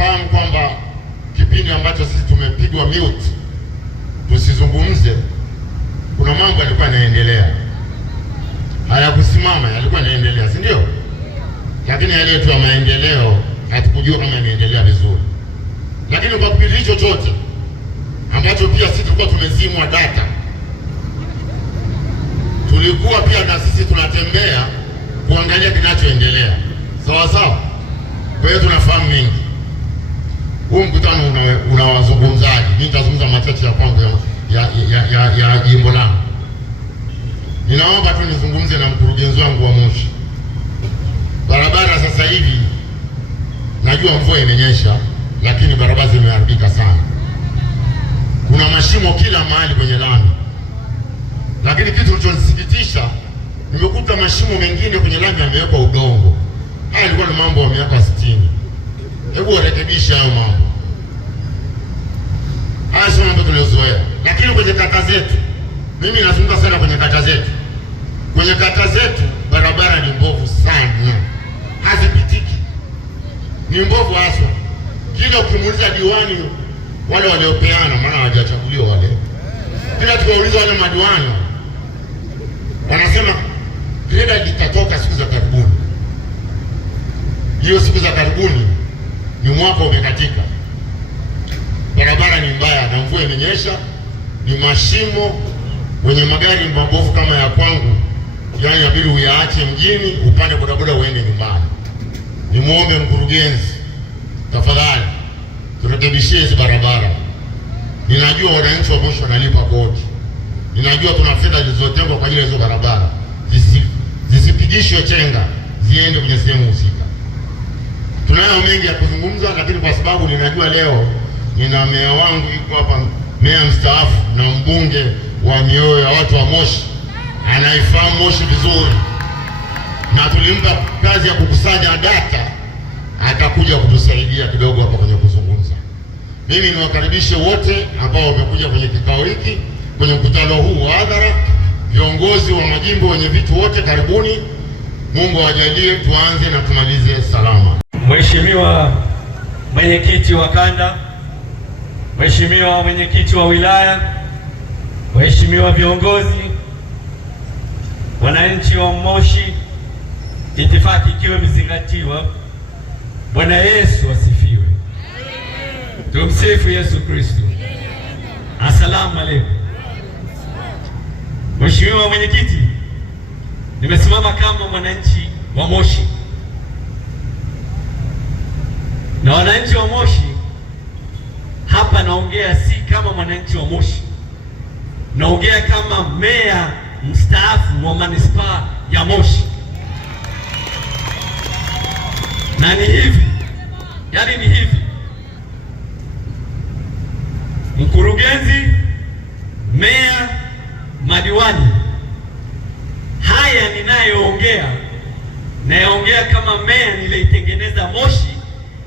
mnafahamu kwamba kipindi ambacho sisi tumepigwa mute tusizungumze, kuna mambo yalikuwa yanaendelea, hayakusimama, yalikuwa yanaendelea, si ndio? Lakini yale yetu ya maendeleo hatukujua kama yanaendelea vizuri. Lakini kwa kipindi hicho chote ambacho pia sisi tulikuwa tumezimwa data, tulikuwa pia na sisi tunatembea kuangalia kinachoendelea, sawa sawa. Kwa hiyo tunafahamu mengi. Huu mkutano una wazungumzaji. Mimi nitazungumza machache ya kwangu ya jimbo langu. Ninaomba tu nizungumze na mkurugenzi wangu wa Moshi. Barabara sasa hivi najua mvua imenyesha, lakini barabara zimeharibika sana. Kuna mashimo kila mahali kwenye lami. Lakini kitu kilichonisikitisha, nimekuta mashimo mengine kwenye lami yamewekwa udongo. Haya ilikuwa ni mambo ya miaka 60. Hebu warekebisha hayo mambo. Haya sio mambo tunayozoea. Lakini kwenye kata zetu, mimi nazungumza sana kwenye kata zetu. Kwenye kata zetu barabara ni mbovu sana. Hazipitiki. Ni mbovu haswa. Kila ukimuuliza diwani wale waliopeana, maana hawajachaguliwa wale. Kila tukiwauliza wale madiwani wanasema greda litatoka siku za karibuni. Hiyo siku za karibuni ni mwaka umekatika. Barabara ni mbaya na mvua imenyesha, ni mashimo, wenye magari mabovu kama ya kwangu, yani inabidi uyaache mjini upande bodaboda uende nyumbani. Nimuombe mkurugenzi, tafadhali turekebishie hizo barabara. Ninajua wananchi wa Moshi wanalipa kodi. Ninajua tuna fedha zilizotengwa kwa ajili ya hizo barabara. Zisipigishwe chenga, ziende kwenye sehemu husika. Tunayo mengi ya kuzungumza, lakini kwa sababu ninajua leo nina meya wangu yuko hapa, meya mstaafu na mbunge wa mioyo ya watu wa Moshi, anaifahamu Moshi vizuri, na tulimpa kazi ya kukusanya data, atakuja kutusaidia kidogo hapa kwenye kuzungumza. Mimi niwakaribishe wote ambao wamekuja kwenye kikao hiki, kwenye mkutano huu wa hadhara, viongozi wa majimbo, wenye vitu wote, karibuni. Mungu awajalie tuanze na tumalize salama. Mheshimiwa mwenyekiti wa kanda, Mheshimiwa mwenyekiti wa wilaya, Mheshimiwa viongozi, wananchi wa Moshi, itifaki ikiwa imezingatiwa. Bwana Yesu asifiwe. Tumsifu Yesu Kristo. Asalamu alaykum. Mheshimiwa mwenyekiti, nimesimama kama mwananchi wa Moshi. Na wananchi wa Moshi hapa naongea si kama mwananchi wa Moshi. Naongea kama meya mstaafu wa manispaa ya Moshi. Na ni hivi, yani ni hivi. Mkurugenzi, meya, madiwani, haya ninayoongea naongea kama meya nilitengeneza Moshi,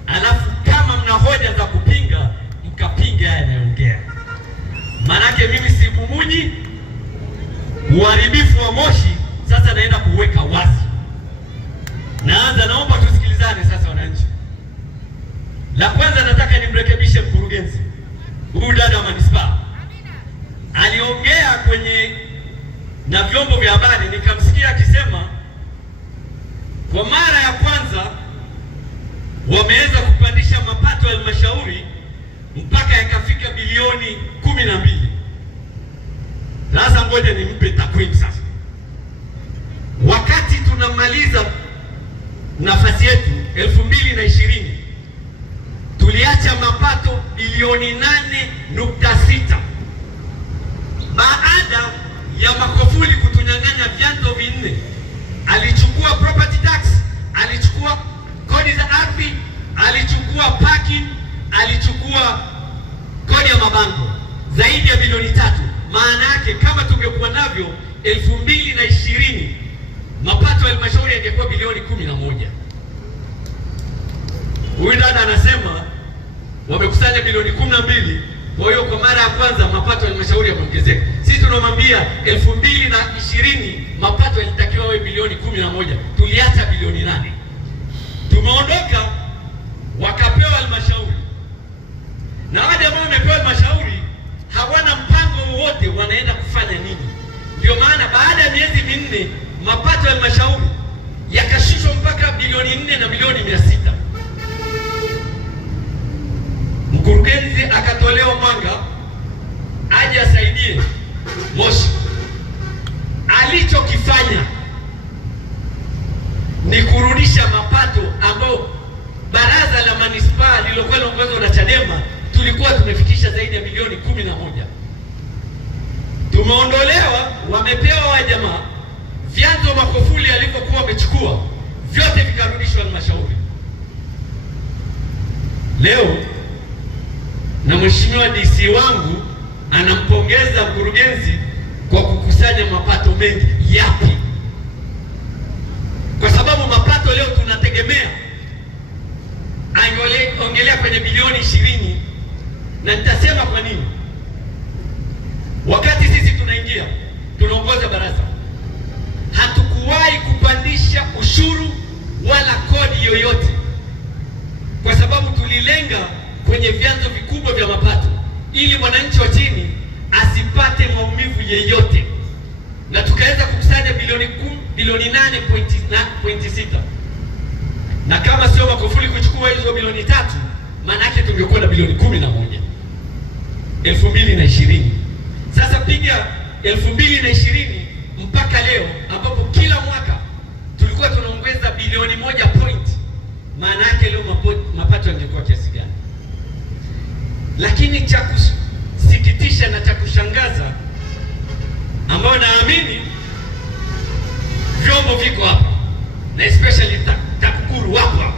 alafu kama mna hoja za kupinga mkapinga haya naongea. Manake mimi si mumunyi uharibifu wa Moshi, sasa naenda kuweka wazi. Naanza, naomba tusikilizane sasa wananchi. La kwanza nataka nimrekebishe mkurugenzi. Huyu dada wa manispaa aliongea kwenye na vyombo vya habari, nikamsikia akisema kwa mara ya kwanza wameweza kupandisha mapato ya halmashauri mpaka yakafika bilioni 12. Sasa ngoja nimpe takwimu sasa. Wakati tunamaliza nafasi yetu 2020 tuliacha mapato bilioni 8.6. Baada ya Magufuli kutunyang'anya vyanzo vinne, alichukua property tax, alichukua kodi za ardhi, alichukua parking, alichukua kodi ya mabango, zaidi ya bilioni 3. Maana yake kama tungekuwa navyo 2020 mapato ya halmashauri yangekuwa bilioni 11. Huyu dada anasema wamekusanya bilioni 12. Kwa hiyo kwa mara ya kwanza mapato ya halmashauri yameongezeka. Sisi tunamwambia 2020 mapato yalitakiwa yawe bilioni 11, tuliacha bilioni 8. Tumeondoka, wakapewa halmashauri halmashauri yakashushwa mpaka bilioni 4 na milioni 600. Mkurugenzi akatolewa mwanga aje asaidie Moshi. Alichokifanya ni kurudisha mapato ambayo baraza la manispaa lililokuwa liongozwa na Chadema tulikuwa tumefikisha zaidi ya milioni 11. Tumeondolewa, wamepewa wa jamaa, vyanzo Magufuli alivyokuwa amechukua vyote vikarudishwa halmashauri. Leo na mheshimiwa DC wangu anampongeza mkurugenzi kwa kukusanya mapato mengi. Yapi? Kwa sababu mapato leo tunategemea ongelea kwenye bilioni 20, na nitasema kwa nini. Wakati sisi tunaongoza baraza, hatukuwahi kupandisha ushuru wala kodi yoyote, kwa sababu tulilenga kwenye vyanzo vikubwa vya mapato ili mwananchi wa chini asipate maumivu yeyote, na tukaweza kukusanya bilioni 8.6, na kama sio Magufuli kuchukua hizo bilioni 3, maana yake tungekuwa na bilioni 11 2020. Sasa piga 2020 mpaka leo, ambapo kila mwaka tulikuwa tunaongeza bilioni 1 point, maana yake leo mapato yangekuwa kiasi gani? Lakini cha kusikitisha na cha kushangaza, ambao naamini vyombo viko hapa na especially TAKUKURU wapo hapa,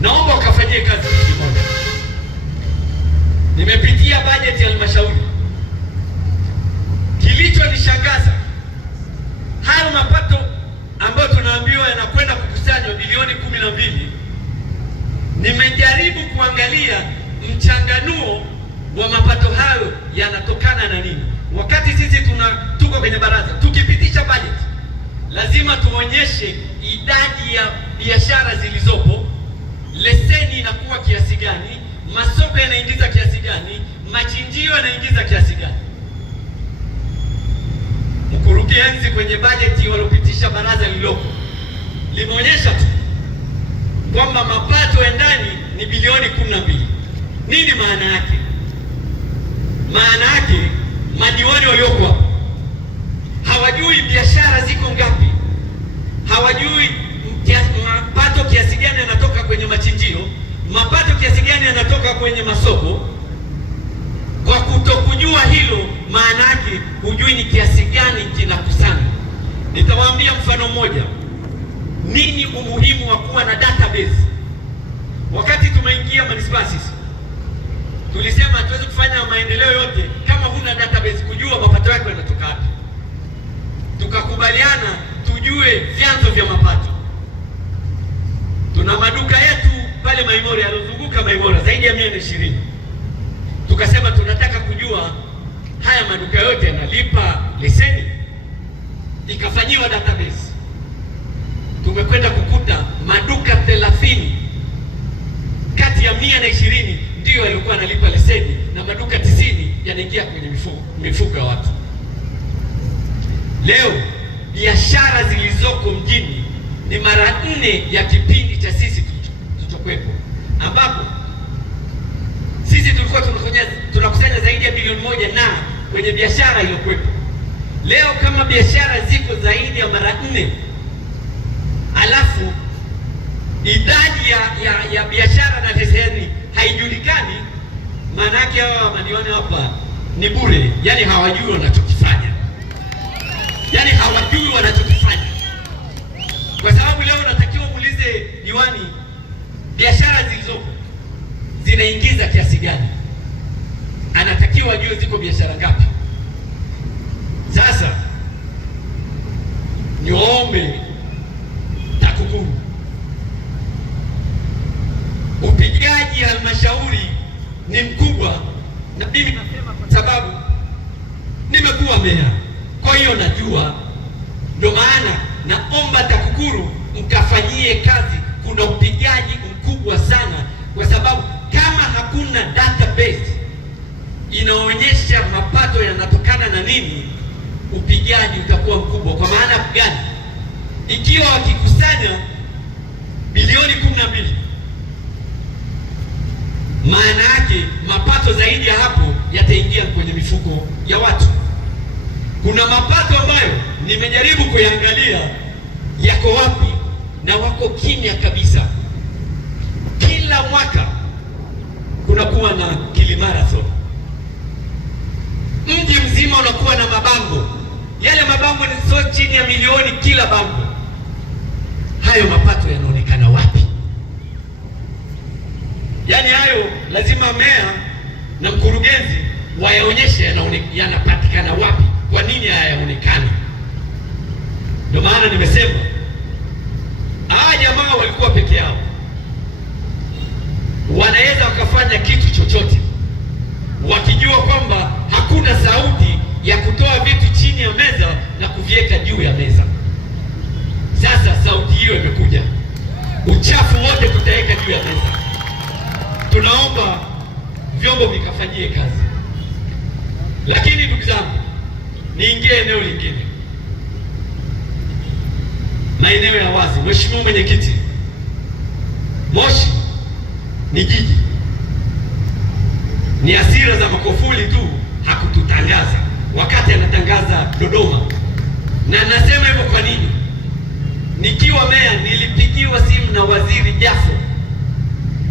naomba wakafanyie kazi kitu moja. Nimepitia bajeti ya halmashauri. Kilichonishangaza, hayo mapato ambayo tunaambiwa yanakwenda kukusanywa bilioni 12, nimejaribu kuangalia mchanganuo wa mapato hayo yanatokana na nini. Wakati sisi tuko kwenye baraza, tukipitisha bajeti lazima tuonyeshe idadi ya biashara zilizopo, leseni inakuwa kiasi gani, masoko yanaingiza kiasi gani, machinjio yanaingiza kiasi gani. Mkurugenzi kwenye bajeti waliopitisha baraza lililopo limeonyesha tu kwamba mapato ya ndani ni bilioni 12. Nini maana yake? Maana yake madiwani walioko hapo hawajui biashara ziko ngapi, hawajui mapato kiasi gani yanatoka kwenye machinjio, mapato kiasi gani yanatoka kwenye masoko. Kwa kutokujua hilo, maana yake hujui ni kiasi gani kinakusanywa. Nitawaambia mfano mmoja, nini umuhimu wa kuwa na database. Wakati tumeingia manispaa sisi tulisema hatuwezi kufanya maendeleo yote kama huna database, kujua mapato yako yanatoka wapi. Tukakubaliana tujue vyanzo vya mapato. Tuna maduka yetu pale Maimora yalozunguka Maimora zaidi ya 120. Tukasema tunataka kujua haya maduka yote yanalipa leseni. Ikafanyiwa database. Tumekwenda kukuta maduka 30 kati ya 120 ndio yalikuwa yanalipa leseni, na maduka 90 yanaingia kwenye mifuko ya watu. Leo biashara zilizoko mjini ni mara 4 ya kipindi cha sisi tulichokuwepo, ambapo sisi tulikuwa tunakusanya zaidi ya bilioni 1 na kwenye biashara iliyokuwepo. Leo kama biashara ziko zaidi ya mara 4, alafu idadi ya biashara na leseni haijulikani, maana yake hawa madiwani hapa ni bure, yani hawajui wanachokifanya. Yani hawajui wanachokifanya. Kwa sababu leo natakiwa muulize diwani biashara zilizopo zinaingiza kiasi gani, anatakiwa ajue ziko biashara ngapi. Sasa niombe TAKUKURU, upigaji halmashauri ni mkubwa, na mimi nasema kwa sababu nimekuwa meya, kwa hiyo najua. Ndio maana naomba TAKUKURU mkafanyie kazi. Kuna upigaji mkubwa sana, kwa sababu kama hakuna database inaonyesha mapato yanatokana na nini, upigaji utakuwa mkubwa. Kwa maana gani? ikiwa wakikusanya bilioni 12, maana yake mapato zaidi ya hapo yataingia kwenye mifuko ya watu. Kuna mapato ambayo nimejaribu kuyangalia yako wapi, na wako kimya kabisa. Kila mwaka kunakuwa na Kilimarathon, mji mzima unakuwa na mabango. Yale mabango ni sio chini ya milioni kila bango. Hayo mapato yanaonekana wapi? Yaani hayo lazima meya na mkurugenzi wayaonyeshe yanapatikana wapi. Kwa nini hayaonekani? Ndio maana nimesema jamaa walikuwa peke yao, wanaweza wakafanya kitu chochote wakijua kwamba hakuna sauti ya kutoa vitu chini ya meza na kuviweka juu ya meza. Sasa sauti hiyo imekuja, uchafu wote tutaweka juu ya meza. Tunaomba vyombo vikafanyie kazi. Lakini ndugu zangu, niingie eneo lingine, maeneo ya wazi. Mheshimiwa Mwenyekiti, Moshi ni jiji, ni hasira za Magufuli tu hakututangaza wakati anatangaza Dodoma. Na nasema hivyo kwa nini? Nikiwa meya nilipigiwa simu na Waziri Jafo,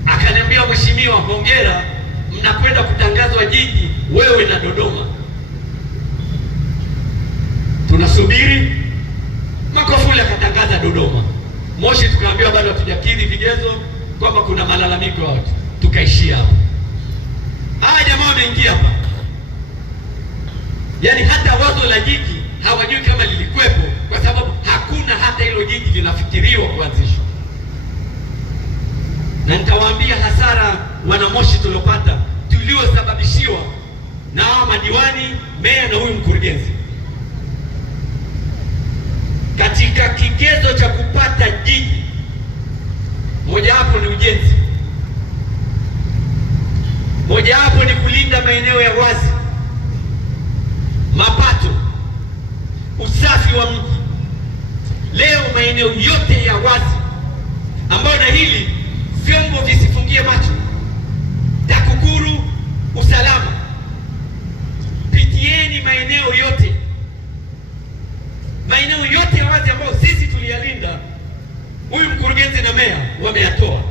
akaniambia, mheshimiwa, hongera, mnakwenda kutangazwa jiji wewe na Dodoma. Tunasubiri. Magufuli akatangaza Dodoma. Moshi tukaambiwa bado hatujakidhi vigezo, kwamba kuna malalamiko ya watu, tukaishia hapo. Jamaa wameingia hapa, yaani hata wazo la jiji hawajui kama lilikuwepo, kwa sababu hakuna hata hilo jiji linafikiriwa kuanzishwa. Na nitawaambia hasara wanamoshi tuliopata, tuliosababishiwa na hao madiwani, meya na huyu mkurugenzi. Katika kigezo cha kupata jiji, mojawapo ni ujenzi, mojawapo ni kulinda maeneo ya wazi, mapato, usafi wa mji. Leo maeneo yote ya wazi ambayo, na hili vyombo visifungie macho, TAKUKURU, usalama, pitieni maeneo yote, maeneo yote ya wazi ambayo sisi tuliyalinda, huyu mkurugenzi na meya wameyatoa.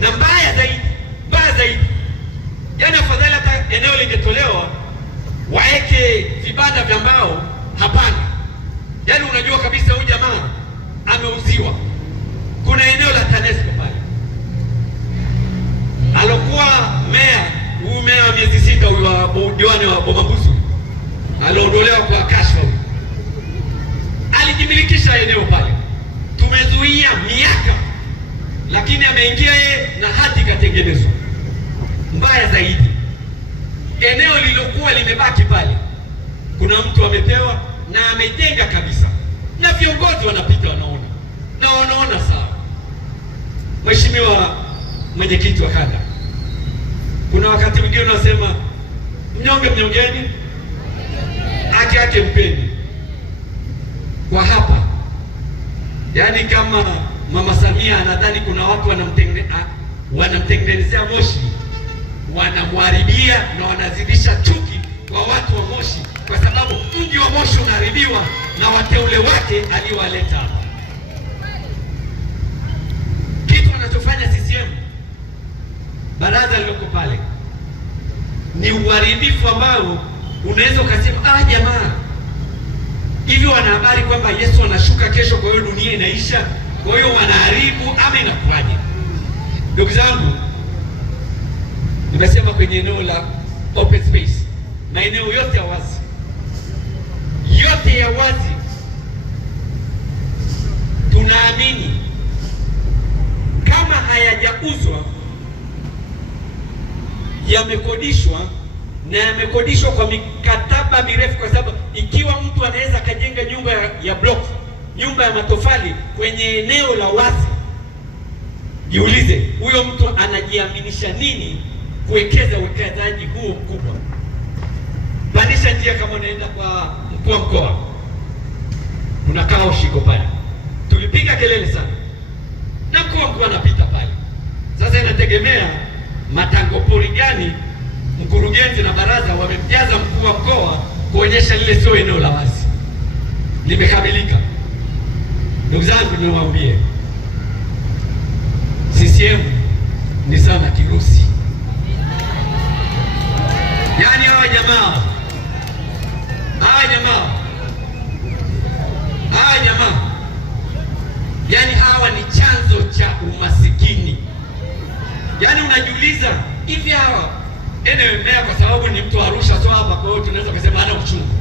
Na mbaya zaidi, yaani afadhali hata eneo lingetolewa waeke vibanda vya mbao. Hapana, yaani unajua kabisa huyu jamaa ameuziwa. Kuna eneo la TANESCO pale, alokuwa meya, huyu meya wa miezi 6, huyu wa diwani wa Bomambusu, aliondolewa kwa kashfa. Alijimilikisha eneo pale, tumezuia miaka, lakini ameingia yeye na hati ikatengenezwa. Mbaya zaidi, eneo lilokuwa limebaki pale, kuna mtu amepewa na amejenga kabisa, na viongozi wanapita wanaona, na wanaona sawa. Mheshimiwa Mwenyekiti wa kanda, kuna wakati mwingine unasema mnyonge mnyongeni, haki mpeni. Kwa hapa, yaani kama Mama Samia anadhani kuna watu wanamtengenezea Moshi, wanamharibia na wanazidisha chuki kwa watu wa Moshi, kwa sababu mji wa Moshi unaharibiwa na wateule wake aliowaleta hapa. Kitu wanachofanya CCM, baraza liloko pale, ni uharibifu ambao unaweza ukasema jamaa hivi wana habari kwamba Yesu anashuka kesho, kwa hiyo dunia inaisha, kwa hiyo wanaharibu ama inakuwaje? Ndugu zangu, nimesema kwenye eneo la open space, maeneo yote ya wazi, tunaamini kama hayajauzwa, yamekodishwa, na yamekodishwa kwa mikataba mirefu, kwa sababu ikiwa mtu anaweza akajenga nyumba ya block, nyumba ya matofali kwenye eneo la wazi, jiulize huyo mtu anajiaminisha nini kuwekeza uwekezaji huo mkubwa? Pandisha njia kama unaenda kwa mkuu wa mkoa, kuna kao shiko pale. tulipiga kelele sana na mkuu wa mkoa anapita pale. Sasa inategemea matango pori gani mkurugenzi na baraza wamemjaza mkuu wa mkoa kuonyesha lile sio eneo la wazi, limekamilika. Ndugu zangu, niwaambie CCM ni sana kirusi. Yaani hawa jamaa, yaani hawa ni chanzo cha umasikini. Yaani unajiuliza hivi hawa mmea kwa sababu ni mtu Arusha, so hapa kwa hiyo tunaweza kusema hana uchungu,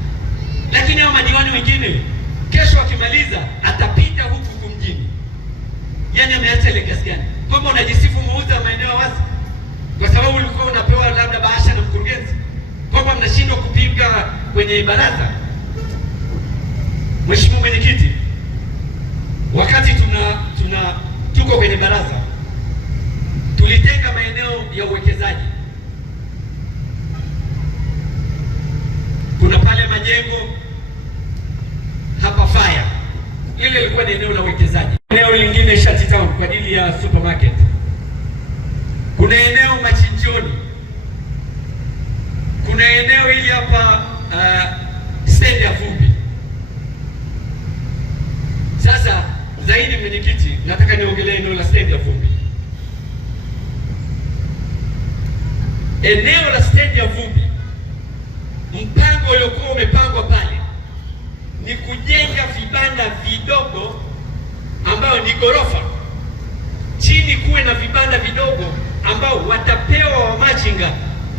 lakini hawa madiwani wengine kesho akimaliza atapita huku mjini. Yaani ameacha ile kiasi gani? Kwamba unajisifu muuza maeneo wazi kwa sababu ulikuwa unapewa labda bahasha na mkurugenzi, kwamba mnashindwa kupinga kwenye baraza. Mheshimiwa Mwenyekiti, wakati tuko kwenye baraza tulitenga maeneo ya uwekezaji. Kuna pale majengo hapa fire, ile ilikuwa ni eneo la uwekezaji. Eneo lingine Shati Town kwa ajili ya supermarket. Kuna eneo Machinjoni, kuna eneo hili hapa stendi ya Vumbi. Sasa zaidi, mwenyekiti, nataka niongelee eneo la stendi ya Vumbi. Eneo la stendi ya Vumbi, mpango uliokuwa umepangwa pale ni kujenga vibanda vidogo ambao ni ghorofa, chini kuwe na vibanda vidogo ambao watapewa wamachinga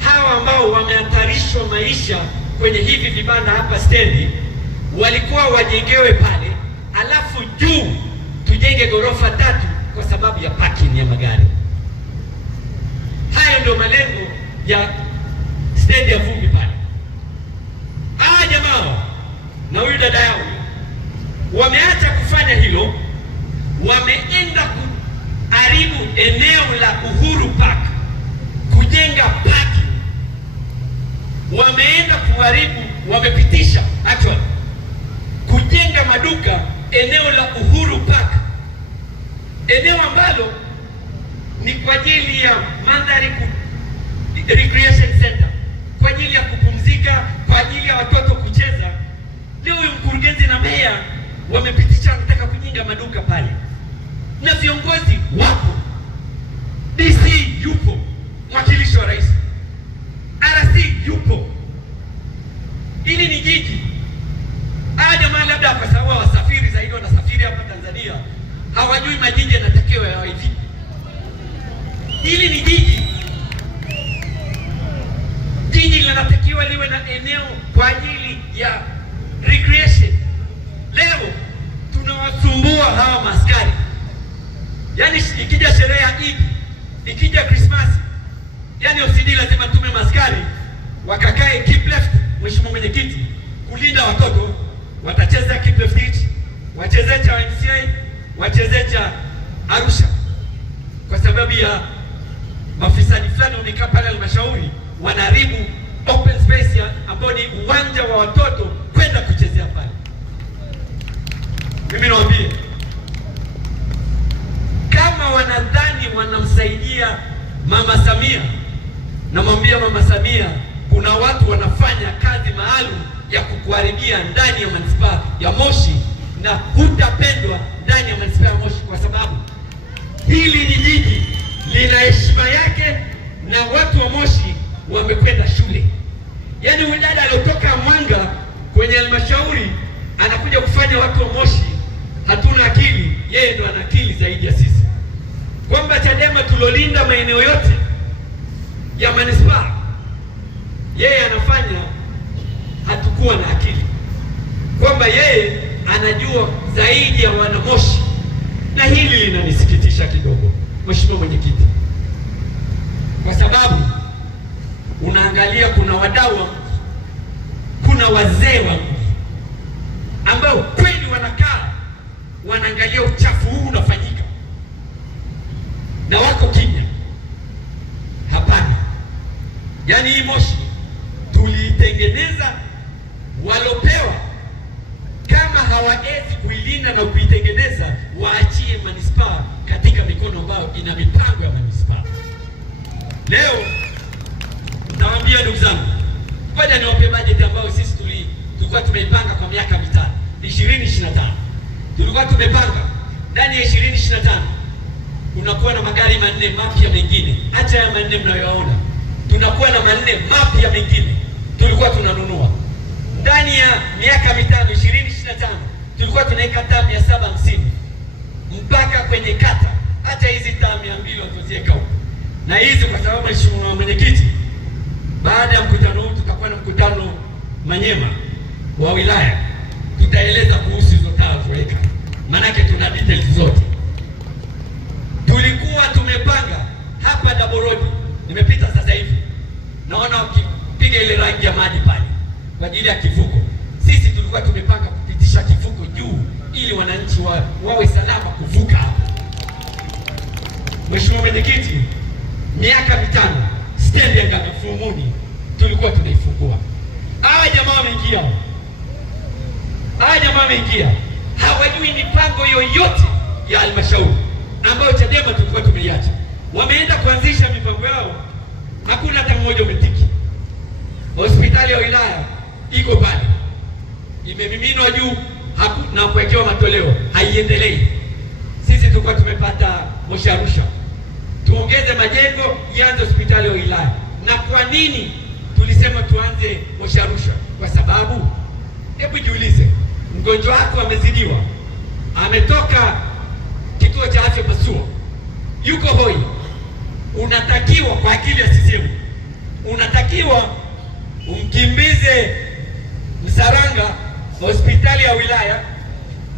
hawa ambao wamehatarishwa maisha kwenye hivi vibanda hapa stendi, walikuwa wajengewe pale, alafu juu tujenge ghorofa 3 kwa sababu ya parking ya magari. Hayo ndio malengo ya stendi ya Vumbi pale. Jamaa na huyu dada yao wameacha kufanya hilo, wameenda kuharibu eneo la Uhuru Park kujenga parking. Wameenda kuharibu, wamepitisha actually kujenga maduka eneo la Uhuru Park, eneo ambalo ni kwa ajili ya mandhari recreation center, kwa ajili ya kupumzika, kwa ajili ya watoto kucheza. Leo mkurugenzi na meya wamepitisha wanataka kujenga maduka pale, na viongozi wapo, DC yupo, mwakilishi wa rais, RC yupo. Hili ni jiji. Jamaa labda kwa sababu wasafiri zaidi wanasafiri hapa Tanzania, hawajui majiji yanatakiwa yawe vipi. Hili ni jiji. Jiji linatakiwa liwe na eneo kwa ajili ya recreation. Leo tunawasumbua hawa maskari. Yaani ikija sherehe ya Eid, ikija Christmas, yaani OCD lazima tume maskari wakakae keep left. Mheshimiwa Mwenyekiti, kulinda watoto, watacheza keep left hichi, wacheze cha MCA, wacheze cha Arusha, kwa sababu ya mafisadi fulani wamekaa pale halmashauri wanaharibu open space ambao ni uwanja wa watoto kwenda kuchezea pale. Mimi nawaambia, kama wanadhani wanamsaidia Mama Samia, namwambia Mama Samia, kuna watu wanafanya kazi maalum ya kukuharibia ndani ya manispaa ya Moshi, na hutapendwa ndani ya manispaa ya Moshi, kwa sababu hili ni jiji, lina heshima yake na watu wa Moshi wamekwenda shule. Yaani huyu dada aliotoka Mwanga kwenye halmashauri anakuja kufanya watu wa Moshi hatuna akili, yeye ndo ana akili zaidi ya sisi. Kwamba Chadema tulolinda maeneo yote ya manispaa, yeye anafanya hatukuwa na akili, kwamba yeye anajua zaidi ya wana Moshi, na hili linanisikitisha kidogo, Mheshimiwa Mwenyekiti, kwa sababu unaangalia kuna wadau, kuna wazee wa mji ambao kweli wanakaa wanaangalia uchafu huu unafanyika na wako kimya. Hapana, yaani hii Moshi tuliitengeneza, walopewa kama hawawezi kuilinda na kuitengeneza, waachie manispaa katika mikono ambayo ina mipango ya manispaa. Leo nawaambia ndugu zangu, ngoja niwape bajeti ambayo sisi tulikuwa tumeipanga kwa miaka mitano. 2025 tulikuwa tumepanga ndani ya 2025 tunakuwa na magari manne mapya mengine. Acha ya manne mnayoona, tunakuwa na manne mapya mengine tulikuwa tunanunua ndani ya miaka mitano. 2025 tulikuwa tunaweka taa 750 mpaka kwenye kata. Hata hizi taa 200 watuzieka huko, na hizi kwa sababu mheshimiwa mwenyekiti, baada ya mkutano huu tutakuwa na mkutano Manyema wa wilaya, tutaeleza kuhusu hizo taa tuweka, maanake tuna details zote. Tulikuwa tumepanga hapa Double Road, nimepita sasa hivi naona ukipiga ile rangi ya maji pale kwa ajili ya kivuko. Sisi tulikuwa tumepanga kupitisha kivuko juu ili wananchi wawe salama kuvuka hapa. Mheshimiwa mwenyekiti, miaka mitano stendi ya Fumuni tulikuwa tunaifungua. Hawa jamaa wameingia, hawajui mipango yoyote ya halmashauri ambayo Chadema tulikuwa tumeiacha. Wameenda kuanzisha mipango yao, hakuna hata mmoja umetiki. Hospitali ya wilaya iko pale, imemiminwa juu na kuwekewa matoleo, haiendelei. Sisi tulikuwa tumepata Moshi Arusha, tuongeze majengo, ianze hospitali ya wilaya. Na kwa nini tulisema tuanze Moshi Arusha? Kwa sababu, hebu jiulize, mgonjwa wako amezidiwa, ametoka kituo cha afya Pasua, yuko hoi, unatakiwa kwa akili ya CCM unatakiwa umkimbize Msaranga hospitali ya wilaya,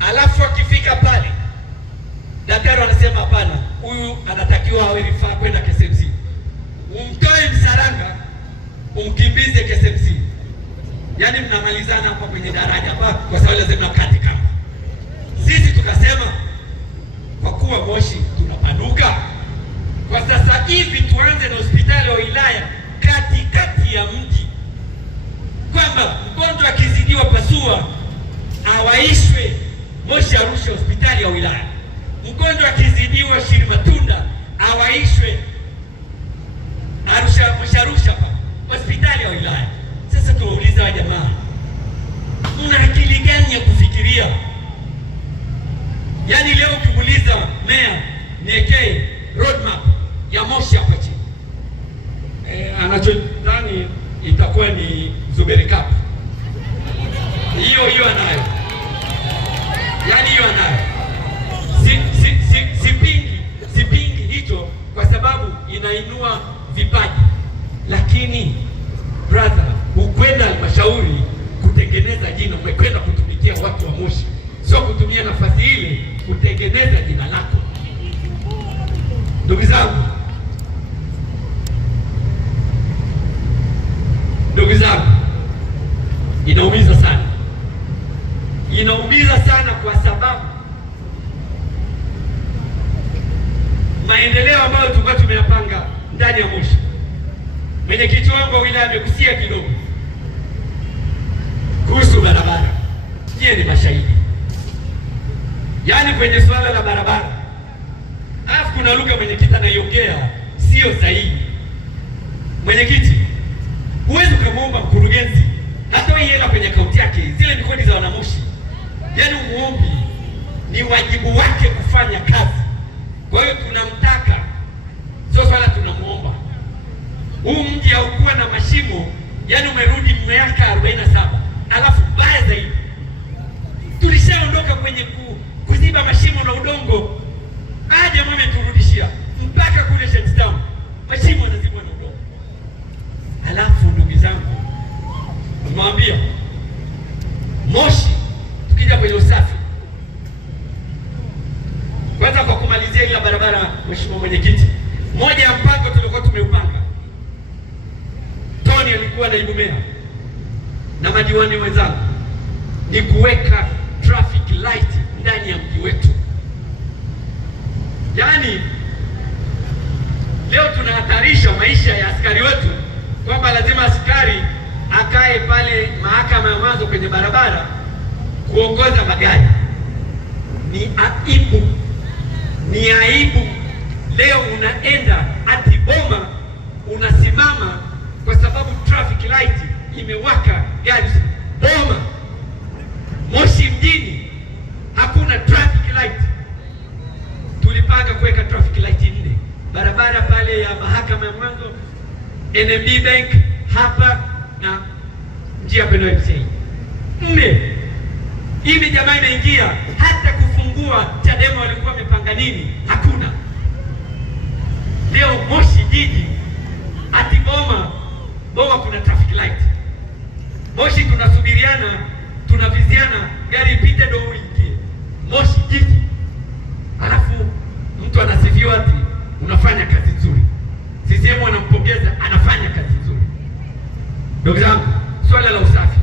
alafu akifika pale daktari anasema hapana, huyu anatakiwa awe rifaa kwenda KCMC. Umtoe Msaranga umkimbize KCMC. Yaani mnamalizana hapa kwenye daraja hapa, kwa sababu lazima kati kama. Sisi tukasema kwa kuwa Moshi tunapanuka, kwa sasa hivi tuanze na hospitali ya wilaya katikati ya mji, kwamba mgonjwa akizidiwa Pasua awaishwe Moshi Arusha hospitali ya wilaya, mgonjwa akizidiwa Shiri Matunda awaishwe Arusha, Moshi Arusha pa hospitali ya wilaya. Sasa tuwauliza wa jamaa, una akili gani ya kufikiria? Yaani leo ukimuuliza meya niwekee roadmap ya Moshi hapa chini, anachodhani itakuwa ni Zuberi Cup. Hiyo anayo, yaani hiyo anayo. Sipingi hicho kwa sababu inainua vipaji, lakini brother, ukwenda halmashauri kutengeneza jina, umekwenda kutumikia watu wa Moshi, sio kutumia nafasi ile kutengeneza jina lako. Ndugu zangu, inaumiza sana kwa sababu maendeleo ambayo tulikuwa tumeyapanga ndani ya Moshi, mwenyekiti wangu wa wilaya amegusia kidogo kuhusu barabara. Nyie ni mashahidi, yaani kwenye swala la barabara, alafu kuna lugha mwenyekiti anaiongea sio sahihi. Mwenyekiti, huwezi ukamwomba mkurugenzi hatoi hela kwenye akaunti yake, zile ni kodi za wanamoshi. Yaani muombi ni wajibu wake kufanya kazi. Kwa hiyo tunamtaka, sio swala tunamuomba. Huu mji haukuwa na mashimo, yaani umerudi miaka 47. Alafu baya zaidi, tulishaondoka kwenye kuziba mashimo na udongo. Aje mama turudishia mpaka kule Shedstown mashimo yanazibwa na udongo. Alafu ndugu zangu, nimwambia Moshi, tukija kwenye usafi, kwanza kwa kumalizia ile barabara, mheshimiwa mwenyekiti, moja ya mpango tulikuwa tumeupanga, Tony alikuwa naibu meya na madiwani wenzangu, ni kuweka traffic light ndani ya mji wetu. Yaani leo tunahatarisha maisha ya askari wetu, kwamba lazima askari akae pale mahakama ya mwanzo kwenye barabara kuongoza magari. Ni aibu. Leo unaenda ati Boma unasimama kwa sababu traffic light imewaka gari. Boma, Moshi mjini hakuna traffic light. Tulipanga kuweka traffic light 4 barabara pale ya mahakama ya mwanzo, NMB Bank hapa na njia kwenda MCA 4. Hivi jamaa inaingia hata kufungua Chadema walikuwa wamepanga nini? Hakuna. Leo Moshi jiji ati Boma kuna traffic light. Moshi tunasubiriana, tunaviziana gari ipite ndio uingie. Moshi jiji. Alafu mtu anasifiwa ati unafanya kazi nzuri. CCM wanampongeza anafanya kazi nzuri. Ndugu zangu, swala la usafi.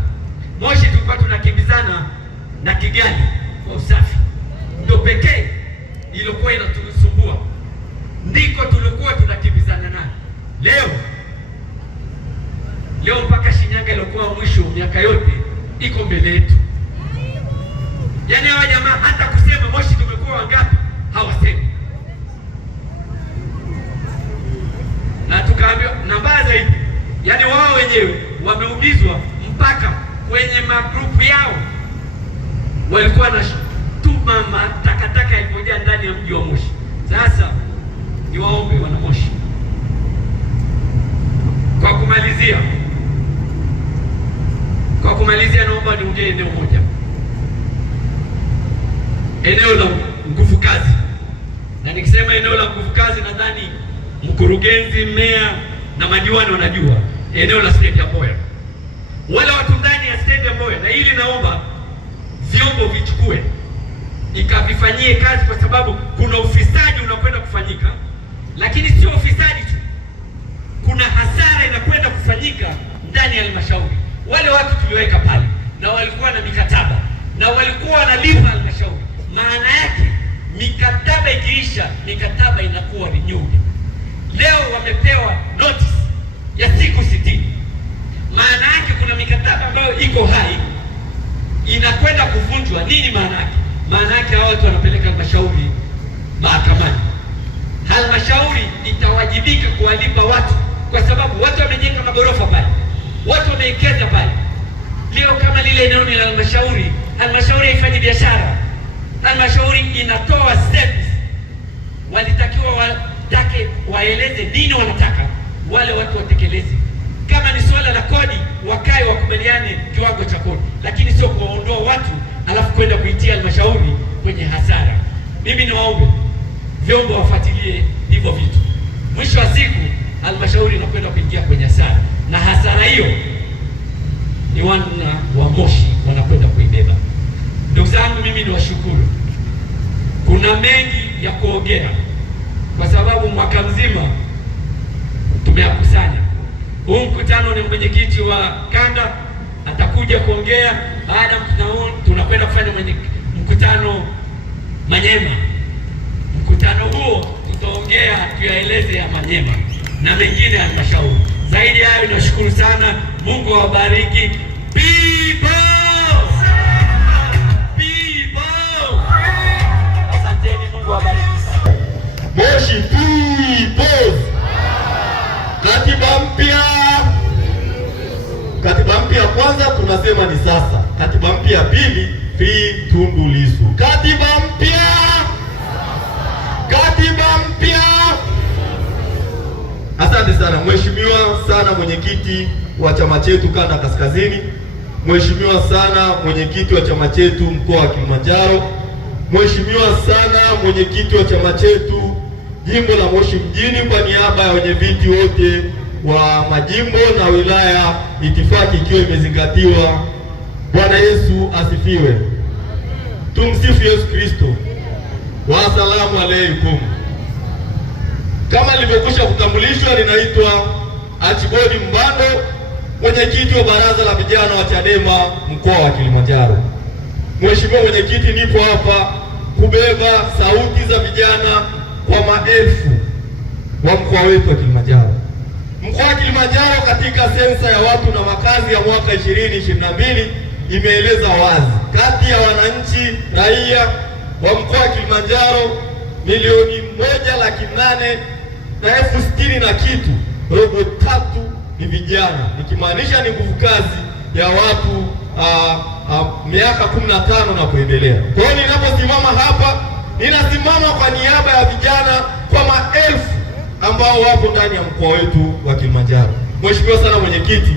Moshi tulikuwa tunakimbizana na Kigali kwa usafi. Ndio pekee ilikuwa inatusumbua. Ndiko tulikuwa tunakimbizana nayo. Leo mpaka Shinyanga ilikuwa mwisho miaka yote iko mbele yetu. Yaani hawa jamaa hata kusema Moshi tumekuwa wangapi hawasemi. Na tukaambiwa na mbaya zaidi, yaani wao wenyewe wameumizwa mpaka kwenye magrupu yao walikuwa na tuma matakataka yalipojaa ndani ya mji wa Moshi. Sasa ni waombe wana Moshi, kwa kumalizia naomba niongee eneo moja, eneo la nguvu kazi. Na nikisema eneo la nguvu kazi, nadhani mkurugenzi, meya na madiwani wanajua eneo la stendi ya Mboya, wale watu ndani ya stendi ya Mboya. Na hili naomba vyombo vichukue ikavifanyie kazi, kwa sababu kuna ufisadi unakwenda kufanyika. Lakini sio ufisadi tu, kuna hasara inakwenda kufanyika ndani ya halmashauri. Wale watu tuliweka pale na walikuwa na mikataba na walikuwa wanalipa halmashauri. Maana yake mikataba ikiisha, mikataba inakuwa renewed. Leo wamepewa notice ya siku 60. Maana yake kuna mikataba ambayo iko hai inakwenda kuvunjwa. Nini maana yake? Maana yake hao watu wanapeleka halmashauri mahakamani. Halmashauri itawajibika kuwalipa watu, kwa sababu watu wamejenga magorofa pale, watu wamewekeza pale. Leo kama lile eneo ni la halmashauri, halmashauri haifanyi biashara, halmashauri inatoa service. Walitakiwa watake waeleze nini wanataka, wale watu watekeleze. Kama ni swala la kodi, wakae wakubaliane kiwango cha kodi, lakini sio kuwaondoa watu alafu kwenda kuitia halmashauri kwenye hasara. Mimi niwaombe vyombo wafuatilie hivyo vitu. Mwisho wa siku halmashauri inakwenda kuingia kwenye hasara, na hasara hiyo ni wana wa Moshi wanakwenda kuibeba. Ndugu zangu, mimi niwashukuru. Kuna mengi ya kuongea kwa sababu mwaka mzima tumeyakusanya. Huu mkutano ni mwenyekiti wa kanda atakuja kuongea. Baada ya mkutano tunakwenda kufanya mkutano Manyema. Mkutano huo tutaongea tuyaeleze ya Manyema na mengine ya halmashauri. Zaidi ya hayo, nashukuru sana. Mungu awabariki. Asanteni, Mungu awabariki. Moshi people. Katiba mpya kwanza tunasema ni sasa. Katiba mpya pili, free Tundu Lissu. Katiba mpya. Asante sana mheshimiwa sana mwenyekiti wa chama chetu kanda kaskazini, mheshimiwa sana mwenyekiti wa chama chetu mkoa wa Kilimanjaro, mheshimiwa sana mwenyekiti wa chama chetu jimbo la Moshi mjini, kwa niaba ya wenyeviti wote wa majimbo na wilaya, itifaki ikiwa imezingatiwa. Bwana Yesu asifiwe. Tumsifu Yesu Kristo. Wasalamu alaikum. Kama nilivyokwisha kutambulishwa, ninaitwa Archibald Mbando, mwenyekiti wa baraza la vijana wa Chadema mkoa wa Kilimanjaro. Mheshimiwa mwenyekiti, nipo hapa kubeba sauti za vijana kwa maelfu wa mkoa wetu wa Kilimanjaro. Mkoa wa Kilimanjaro katika sensa ya watu na makazi ya mwaka 2022 imeeleza wazi, kati ya wananchi raia wa mkoa wa Kilimanjaro 1,800,000 na kitu, robo tatu ni vijana, nikimaanisha ni nguvu kazi ya watu miaka 15 na kuendelea. Kwa hiyo ninaposimama hapa, ninasimama kwa niaba ya vijana kwa maelfu ambao wapo ndani ya mkoa wetu wa Kilimanjaro. Mheshimiwa sana mwenyekiti,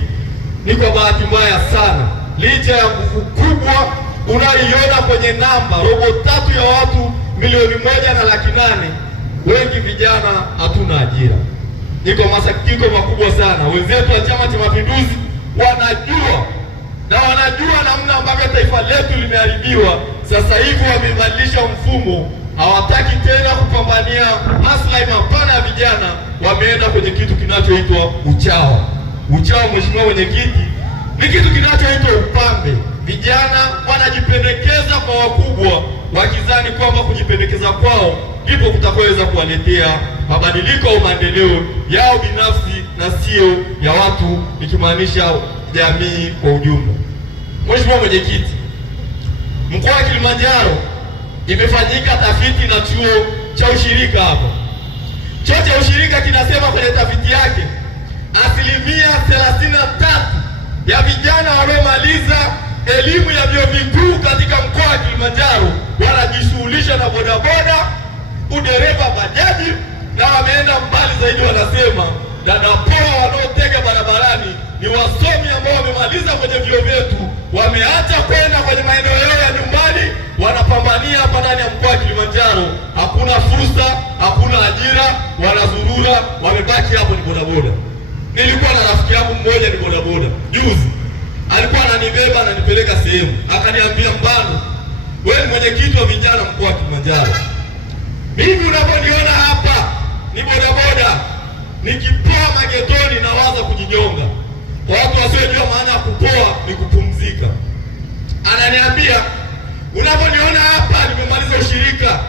ni kwa bahati mbaya sana, licha ya nguvu kubwa unayoiona kwenye namba robo tatu ya watu 1,800,000, wengi vijana hatuna ajira. Niko masikitiko makubwa sana. Wenzetu wa Chama cha Mapinduzi wanajua namna ambavyo taifa letu limeharibiwa. Sasa hivi wamebadilisha mfumo, hawataki tena kupambania maslahi mapana ya vijana, wameenda kwenye kitu kinachoitwa uchawa. Uchawa, mheshimiwa mwenyekiti, ni kitu kinachoitwa upambe. Vijana wanajipendekeza kwa wakubwa, wakizani kwamba kujipendekeza kwao ndipo kutakoweza kuwaletea mabadiliko au maendeleo yao binafsi na sio ya watu, nikimaanisha jamii kwa ujumla. Mheshimiwa mwenyekiti, mkoa wa Kilimanjaro imefanyika tafiti na chuo cha ushirika hapa. Chuo cha ushirika kinasema kwenye tafiti yake 33% ya vijana waliomaliza elimu ya vyuo vikuu katika mkoa wa Kilimanjaro wanajishughulisha na bodaboda, udereva bajaji, na wameenda mbali zaidi, wanasema dadapoa wanaotega barabarani ni wasomi ambao wamemaliza kwenye vyuo vyetu, wameacha kwenda kwenye maeneo yao ya nyumbani, wanapambania hapa ndani ya mkoa wa Kilimanjaro. Hakuna fursa, hakuna ajira, wanazurura, wamebaki hapo ni bodaboda. Nilikuwa na rafiki yangu mmoja ni bodaboda juzi, alikuwa ananibeba ananipeleka sehemu, akaniambia, Mbano, wewe ni mwenyekiti wa vijana mkoa wa Kilimanjaro, mimi unaponiona hapa ni bodaboda, nikipoa magetoni nawaza kujinyonga. Kwa watu wasiojua maana ya kupoa ni kupumzika. Ananiambia, unaponiona hapa nimemaliza ushirika,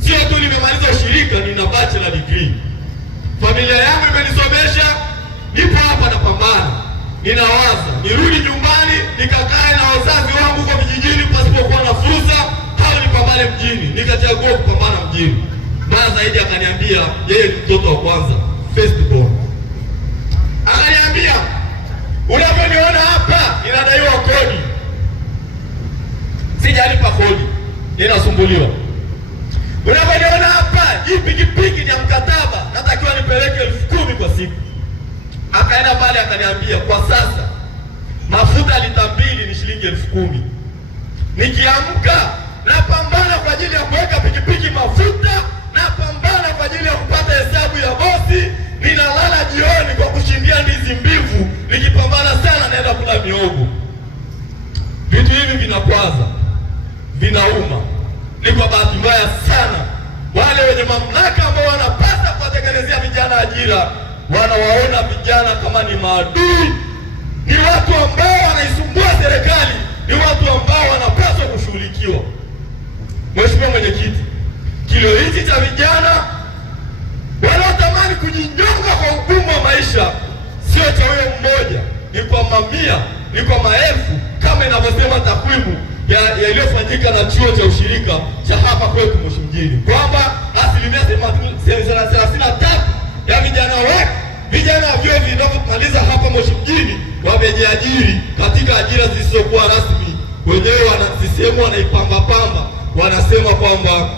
sio tu nimemaliza ushirika, nina bachelor degree, familia yangu imenisomesha, nipo hapa napambana, ninawaza nirudi nyumbani nikakae na wazazi wangu kwa vijijini pasipokuwa na fursa, au nipambane mjini. Nikachagua kupambana mjini. Mbaya zaidi, akaniambia yeye ni mtoto wa kwanza, first born. Akaniambia, unaponiona hapa ninadaiwa kodi, sijalipa kodi, ninasumbuliwa. Unaponiona hapa hii pikipiki ni ya mkataba, natakiwa nipeleke 10,000 kwa siku. Akaenda pale akaniambia, kwa sasa mafuta lita 2 ni shilingi 10,000. Nikiamka napambana kwa ajili ya kuweka pikipiki mafuta, napambana kwa ajili ya kupata hesabu ya bosi, ninalala jioni kwa kushindia ndizi mbivu, nikipambana sana naenda kula miogo. Vitu hivi vinakwaza, vinauma. Ni kwa bahati mbaya sana, wale wenye mamlaka ambao wanapata kuwatengenezea vijana ajira wanawaona vijana kama ni maadui, ni watu ambao wanaisumbua serikali, ni watu ambao wanapaswa kushughulikiwa. Mheshimiwa mwenyekiti, kilio hichi cha vijana wanaotamani kujinyonga kwa ugumu wa maisha sio cha huyo mmoja, ni kwa mamia, ni kwa maelfu, kama inavyosema takwimu yaliyofanyika na chuo cha ushirika cha hapa kwetu Moshi mjini, kwamba 33% ya vijana wa vyuo vinavyomaliza hapa Moshi mjini wamejiajiri katika ajira zisizokuwa rasmi. Wenyewe wana CCM wanaipamba pamba, wanasema kwamba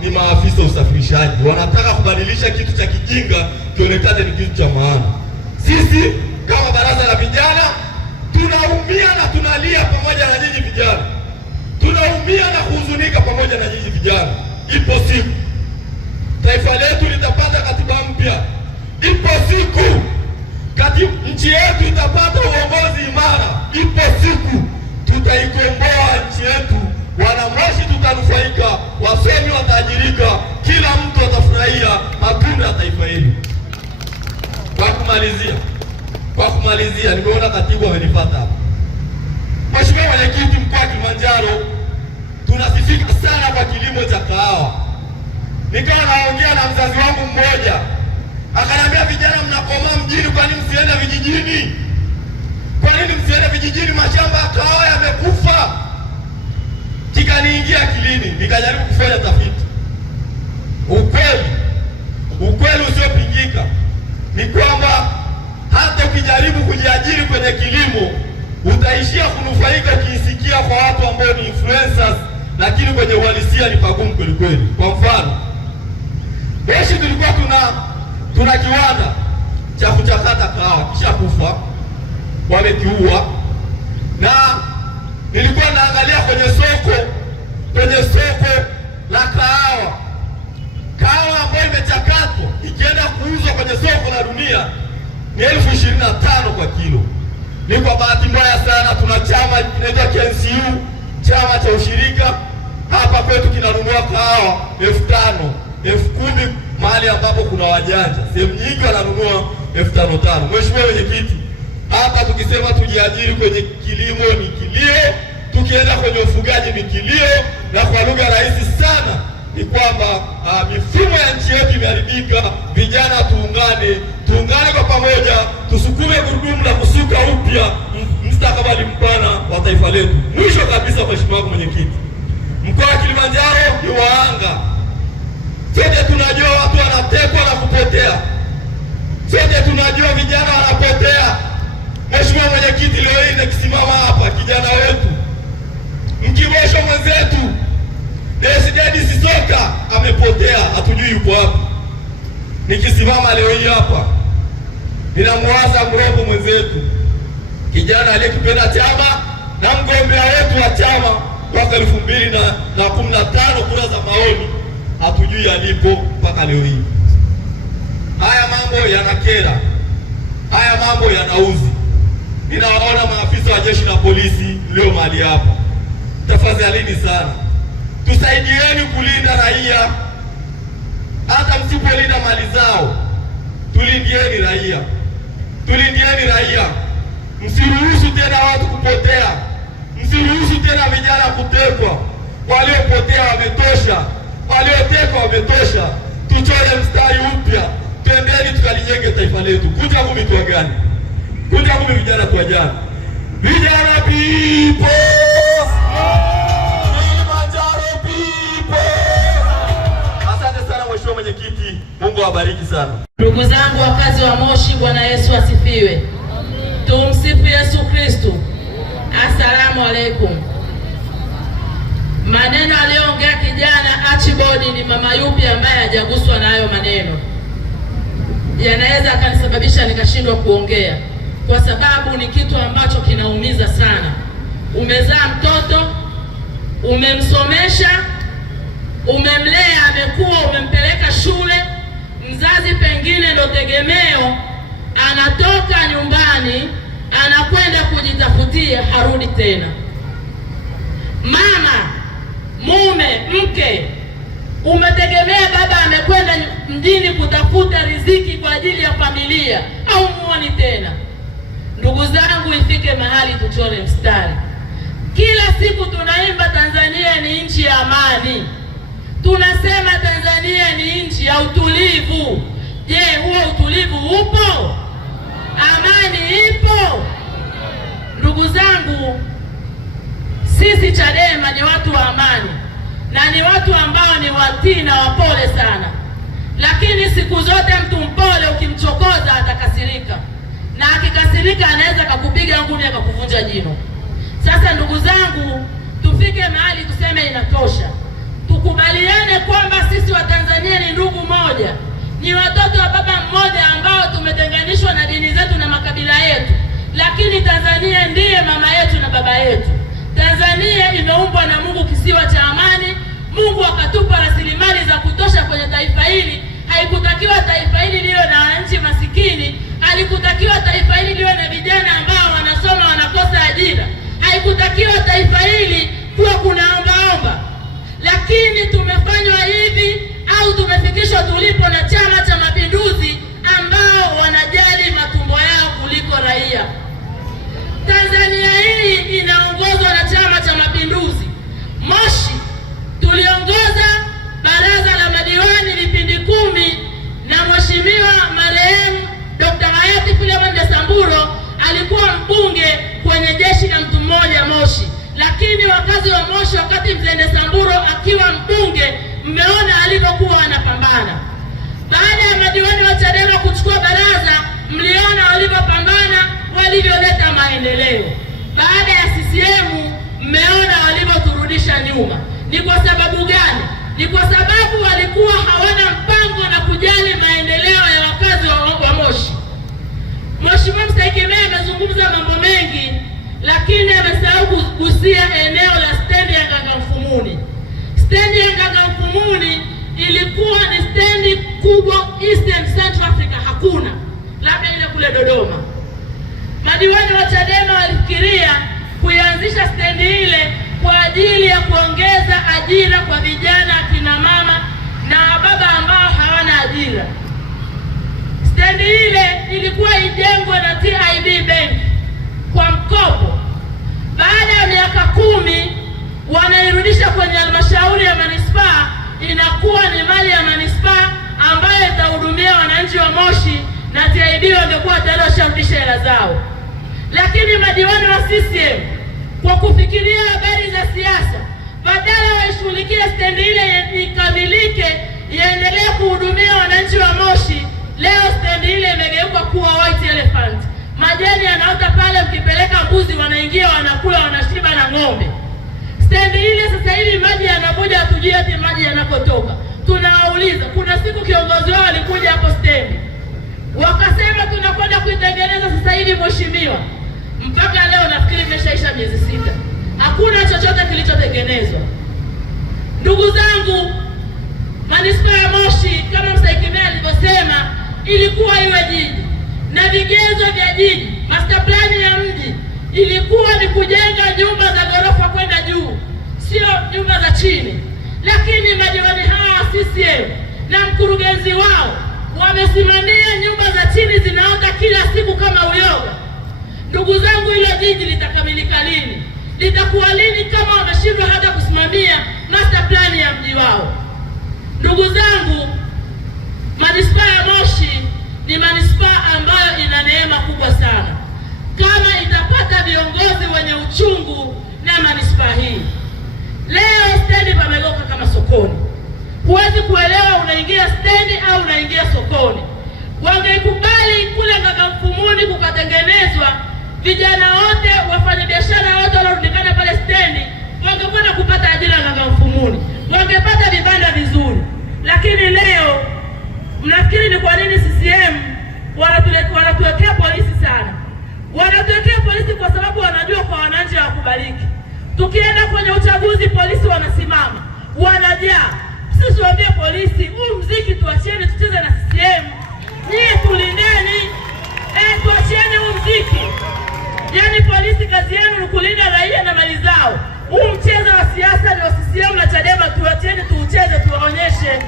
ni maafisa usafirishaji. Wanataka kubadilisha kitu cha kijinga kionekane ni kitu cha maana. Sisi kama baraza la vijana tunaumia na tunalia pamoja na nyinyi vijana, tunaumia na kuhuzunika pamoja na nyinyi vijana. Ipo siku taifa letu litapata katiba mpya, ipo siku nchi yetu itapata uongozi imara, ipo siku tutaikomboa nchi yetu. Wanamoshi tutanufaika, wasomi wataajirika, kila mtu atafurahia matunda ya taifa hili. Kwa kumalizia, nimeona katibu amenifuata hapa. Mheshimiwa mwenyekiti, mkoa wa Kilimanjaro tunasifika sana kwa kilimo cha kahawa. Nikawa naongea na mzazi wangu mmoja, akaniambia, vijana mnakomaa mjini, kwani msienda vijijini? Kwani nini msiende vijijini, mashamba ya kahawa yamekufa? Kikaniingia akilini, nikajaribu kufanya tafiti. Ukweli usiopingika ni kwamba hata ukijaribu kujiajiri kwenye kilimo utaishia kunufaika ukisikia kwa watu ambao ni influencers, lakini kwenye uhalisia ni pagumu kweli kweli. Kwa mfano, Moshi tulikuwa tuna kiwanda cha kuchakata kahawa, kisha kufa wamekiua, na nilikuwa naangalia kwenye soko la kahawa ambayo imechakatwa ikienda kuuzwa kwenye soko la dunia ni 25,000 kwa kilo. Ni kwa bahati mbaya sana tuna chama kinaitwa KNCU, chama cha ushirika hapa kwetu kinanunua kahawa 5,000, 10,000 mahali ambapo kuna wajanja. Sehemu nyingi wananunua 5,500. Mheshimiwa Mwenyekiti, hapa tukisema tujiajiri kwenye kilimo ni kilio, tukienda kwenye ufugaji ni kilio, na kwa lugha rahisi sana ni kwamba mifumo ya nchi yetu imeharibika. Vijana tuungane kwa pamoja, tusukume gurudumu la kusuka upya mustakabali mpana wa taifa letu. Mwisho kabisa, Mheshimiwa Mwenyekiti, mkoa wa Kilimanjaro ni waanga. Sote tunajua watu wanatekwa na kupotea, sote tunajua vijana wanapotea. Mheshimiwa Mwenyekiti, leo hii nikisimama hapa, kijana wetu Mkibosho mwenzetu Desidedi Sisoka amepotea, hatujui yuko wapi. Nikisimama leo hii hapa ninamwaza Mrombo mwenzetu, kijana aliyekipenda chama na mgombea wetu wa chama mwaka 2015 kura za maoni, hatujui alipo mpaka leo hii. Haya mambo yanakera, haya mambo yanauzi. Ninawaona maafisa wa jeshi na polisi leo mahali hapa, tafadhalini sana tusaidieni kulinda raia. Hata msipolinda mali zao, tulindieni raia. Msiruhusu tena watu kupotea, msiruhusu tena vijana kutekwa. Waliopotea wametosha, waliotekwa wametosha. Tuchore mstari upya, twendeni tukalijenge taifa letu. Kuja kumi tuwa gani? Kuja kumi vijana tuwa jani? Vijana people! Mwenyekiti, Mungu awabariki sana. Ndugu zangu wakazi wa Moshi, Bwana Yesu asifiwe. Tumsifu Yesu Kristo. Asalamu alaykum. Maneno aliyoongea kijana Archibald ni mama yupi ambaye hajaguswa na hayo maneno? Yanaweza akanisababisha nikashindwa kuongea, kwa sababu ni kitu ambacho kinaumiza sana. Umezaa mtoto, umemsomesha, umemlea, amekuwa, umempeleka shule, mzazi pengine ndo tegemeo, anatoka nyumbani anakwenda kujitafutia, harudi tena. Mama, mume, mke, umetegemea baba amekwenda mjini kutafuta riziki kwa ajili ya familia, au muoni tena. Ndugu zangu, ifike mahali tuchore mstari. Kila siku tunaimba Tanzania ni nchi ya amani, tunasema Tanzania ni nchi ya utulivu. Je, huo utulivu upo? Amani ipo? Ndugu zangu, sisi Chadema ni watu wa amani na ni watu ambao ni watii na wapole sana, lakini siku zote mtu mpole ukimchokoza atakasirika, na akikasirika anaweza kukupiga ngumi akakuvunja jino. Sasa ndugu zangu, tufike mahali tuseme inatosha. Tukubaliane kwamba sisi Watanzania ni ndugu moja, ni watoto wa baba mmoja ambao tumetenganishwa na dini zetu na makabila yetu, lakini Tanzania ndiye mama yetu na baba yetu. Tanzania imeumbwa na Mungu kisiwa cha amani. Mungu akatupa rasilimali za kutosha kwenye taifa hili. Haikutakiwa taifa hili liwe na wananchi masikini, halikutakiwa taifa hili liwe na vijana ambao wanasoma wanakosa ajira, haikutakiwa taifa hili kuwa kunaombaomba. Lakini tumefanywa hivi au tumefikishwa tulipo na Chama cha Mapinduzi ambao wanajali matumbo yao kuliko raia. Tanzania hii inaongozwa na Chama cha Mapinduzi. Moshi tuliongoza baraza la madiwani vipindi 10 na Mheshimiwa marehemu Dr. Hayati Philemon Samburo alikuwa mbunge Moshi wakati mzee Ndesamburo akiwa mbunge, mmeona alivyokuwa anapambana. Baada ya madiwani wa Chadema kuchukua baraza, mliona walivyopambana, walivyoleta maendeleo. Baada ya CCM, mmeona walivyoturudisha nyuma. Ni kwa sababu gani? Ni kwa sababu walikuwa hawana mpango na kujali maendeleo ya wakazi wa Moshi. Mheshimiwa Mstahiki Meya amezungumza mambo mengi, lakini amesahau kugusia eneo la stendi ya Nganga Mfumuni. Stendi ya Nganga Mfumuni ilikuwa ni stendi kubwa Eastern Central Africa, hakuna, labda ile kule Dodoma. Madiwani wa Chadema walifikiria kuianzisha stendi ile kwa ajili ya kuongeza ajira kwa vijana, akina mama na baba ambao hawana ajira. Stendi ile ilikuwa ijengwe na TIB Bank kwa mkopo. Baada ya miaka 10 wanairudisha kwenye halmashauri ya manispaa, inakuwa ni mali ya manispaa ambayo itahudumia wananchi wa Moshi, na TIB wangekuwa tayari washarudisha hela zao. Lakini madiwani wa CCM kwa kufikiria habari za siasa, badala waishughulikie stendi ile ikamilike, iendelee kuhudumia wananchi wa Moshi, leo stendi ile imegeuka kuwa white elephant. Majani yanaota pale, mkipeleka mbuzi wanaingia, wanakula, wanashiba na ng'ombe. Stendi ile sasa hivi maji yanavuja, hatujui hata maji yanakotoka. Tunawauliza, kuna siku kiongozi wao alikuja hapo stendi, wakasema tunakwenda kuitengeneza sasa hivi mheshimiwa. Mpaka leo nafikiri imeshaisha miezi 6. Hakuna chochote kilichotengenezwa. Ndugu zangu, manispaa ya Moshi kama Mstahiki Meya alivyosema, ilikuwa iwe jiji na vigezo vya jiji. Master plan ya mji ilikuwa ni kujenga nyumba za ghorofa kwenda juu, sio nyumba za chini. Lakini madiwani hawa wa CCM na mkurugenzi wao wamesimamia nyumba za chini zinaota kila siku kama uyoga. Ndugu zangu, hilo jiji litakamilika lini? Litakuwa lini kama wameshindwa hata kusimamia master plan ya mji wao? Ndugu zangu, manispaa ya Moshi ni manispaa ambayo ina neema kubwa sana. Kama itapata viongozi wenye uchungu na manispaa hii, leo stendi pamegeuka kama sokoni. Huwezi kuelewa unaingia stendi au unaingia sokoni. Wangeikubali kule Nganga Mfumuni kukatengenezwa, vijana wote, wafanyabiashara wote wanaorundikana pale stendi wangekwenda kupata ajira Nganga Mfumuni, wangepata vibanda vizuri. Lakini leo mnafikiri ni kwa nini CCM wanatuwekea polisi sana? Wanatuwekea polisi kwa sababu wanajua kwa wananchi hawakubaliki. Tukienda kwenye uchaguzi, polisi wanasimama, wanajaa. Sisi tuambie polisi, huu mziki tuachieni tucheze na CCM. Nyie tulindeni, tuachieni huu mziki. Yaani polisi kazi yenu ni kulinda raia na mali zao. Huu mchezo wa siasa ni wa CCM na Chadema, tuachieni tuucheze, tuwaonyeshe.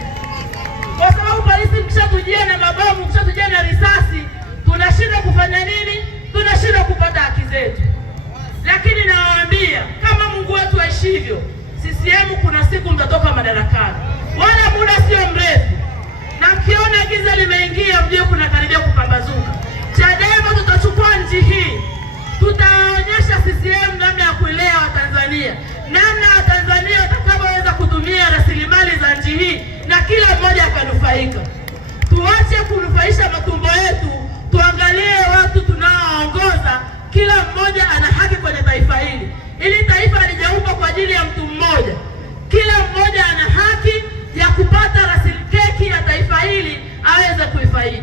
Kwa sababu polisi mkishatujia na mabomu, mkishatujia na risasi, tunashindwa kufanya nini? Tunashindwa kupata haki zetu. Lakini nawaambia, kama Mungu wetu aishivyo, CCM kuna siku mtatoka madarakani, wala muda sio mrefu. Na mkiona giza limeingia, mjue kuna karibia kupambazuka. Chadema tutachukua nchi hii, tutaonyesha CCM namna ya kuilea Watanzania, namna Watanzania watakavyoweza kutumia rasilimali za nchi hii na kila mmoja akanufaika. Tuache kunufaisha matumbo yetu, tuangalie watu tunaoongoza. Kila mmoja ana haki kwenye taifa hili. Ili taifa halijaumbwa kwa ajili ya mtu mmoja. Kila mmoja ana haki ya kupata rasilimali ya taifa hili aweze kuifaidi.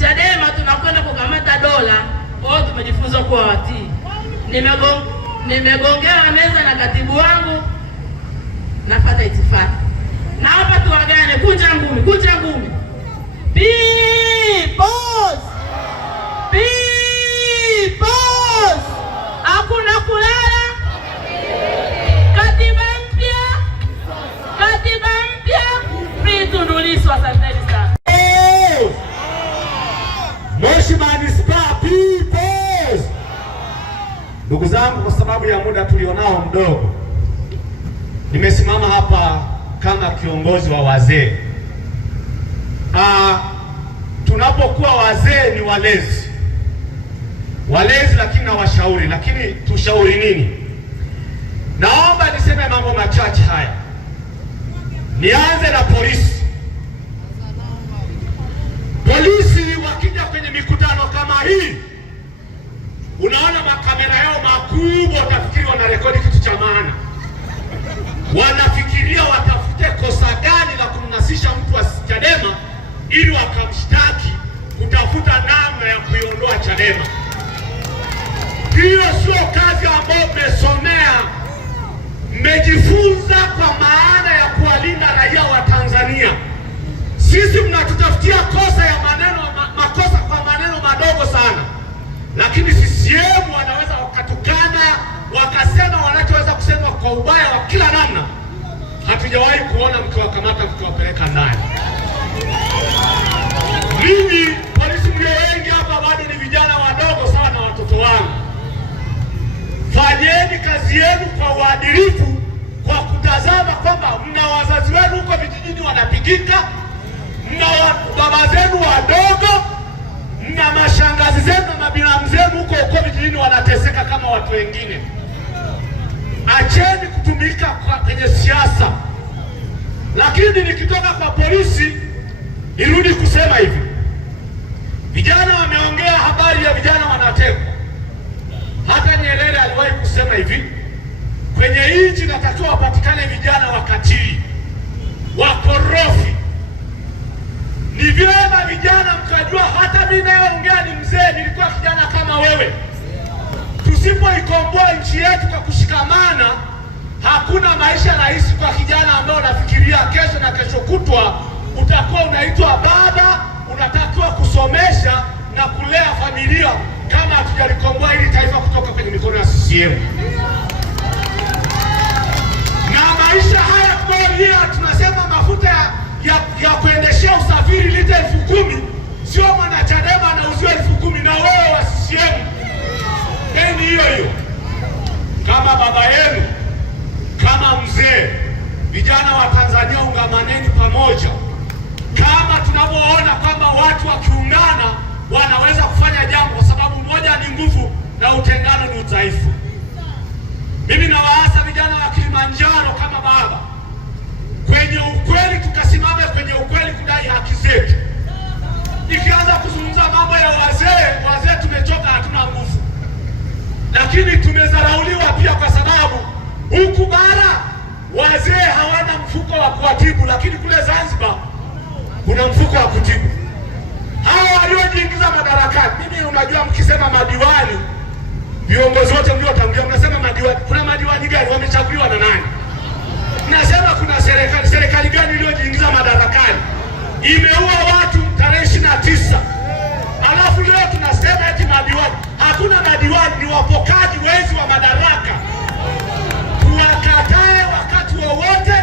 Chadema tunakwenda kukamata dola, wao tumejifunza kuwa watii. Nimegongewa meza na katibu wangu, nafuata itifaki. Na hapa tuagane, kunja ngumi, kunja ngumi. Peoples! Peoples! Hakuna kulala. Katiba mpya. Katiba mpya. Free Tundu Lissu, asanteni sana. Moshi Manispaa Peoples! Ndugu zangu, kwa sababu ya muda tulionao mdogo, nimesimama hapa kama kiongozi wa wazee. tunapokuwa wazee ni walezi, lakini na washauri. Lakini tushauri nini? Naomba niseme mambo machache haya. Nianze na polisi. Polisi wakija kwenye mikutano kama hii, unaona makamera yao makubwa, utafikiri wanarekodi kitu cha maana. Wanafikiria watafute kosa gani la kumnasisha mtu wa Chadema ili wakamshtaki, kutafuta namna ya kuiondoa Chadema. Hiyo sio kazi ambayo mmesomea. Mmejifunza kwa maana ya kuwalinda raia wa Tanzania. Sisi mnatutafutia kosa ya maneno, makosa kwa maneno madogo sana, lakini CCM wanaweza wakatukana, wakasema wanachoweza kusema kwa ubaya wa kila namna. Hatujawahi kuona mkiwakamata mkiwapeleka ndani. Mimi polisi mlio wengi hapa bado ni vijana wadogo sawa na watoto wangu. Fanyeni kazi yenu kwa uadilifu, kwa kutazama kwamba mna wazazi wenu huko vijijini wanapigika, mna baba zenu wadogo, mna mashangazi zenu na mabinamu zenu huko vijijini wanateseka kama watu wengine. Acheni kutumika kwenye siasa. Lakini nikitoka kwa polisi, irudi kusema hivi. Vijana wameongea habari ya vijana wanatekwa. Hata Nyerere aliwahi kusema hivi, kwenye nchi natakiwa wapatikane vijana wakatili, wakorofi. Ni vyema vijana mkajua, hata mimi nayeongea ni mzee, nilikuwa kijana kama wewe. Tusipoikomboa nchi yetu kwa kushikamana, hakuna maisha rahisi kwa kijana ambaye unafikiria kesho na kesho kutwa utakuwa unaitwa baba, unatakiwa kusomesha na kulea familia, kama hatujalikomboa hili taifa kutoka kwenye mikono ya CCM. Na maisha haya kwa tunasema mafuta ya kuendeshea usafiri lita 10,000, sio mwana Chadema anauziwa 10,000 na wewe wa CCM. Deni hiyo kama baba yenu, kama mzee. Vijana wa Tanzania, ungamaneni pamoja. Kama tunavyoona kwamba watu wakiungana wanaweza kufanya jambo, kwa sababu moja ni nguvu na utengano ni udhaifu. Mimi nawaasa vijana wa Kilimanjaro kama baba, kwenye ukweli tukasimame kwenye ukweli kudai haki zetu. Ikianza kuzungumza mambo ya wazee tumechoka, hatuna nguvu. Lakini tumezarauliwa pia, kwa sababu huku bara wazee hawana mfuko wa kuwatibu, lakini kule Zanzibar kuna mfuko wa kutibu. Hao waliojiingiza madarakani, mimi unajua, mkisema madiwani, viongozi wote mliotangulia mnasema madiwani. Kuna madiwani gani? Wamechaguliwa na nani? Mnasema kuna serikali gani iliyojiingiza madarakani imeua watu tarehe 29, alafu leo tunasema eti madiwani? Hakuna madiwani, ni wapokaji, wezi wa madaraka. Tuwakatae wakati wowote.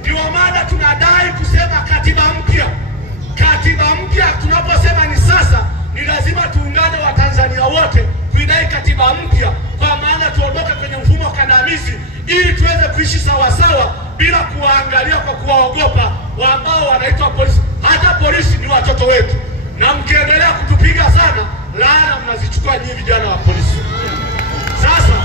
Ndio maana tunadai kusema katiba mpya. Katiba mpya tunaposema ni sasa, ni lazima tuungane Watanzania wote kuidai katiba mpya, kwa maana tuondoke kwenye mfumo kandamizi, ili tuweze kuishi sawasawa bila kuwaangalia kwa kuwaogopa ambao wanaitwa polisi. Hata polisi ni watoto wetu, na mkiendelea kutupiga sana, laana mnazichukua nyinyi vijana wa polisi. Sasa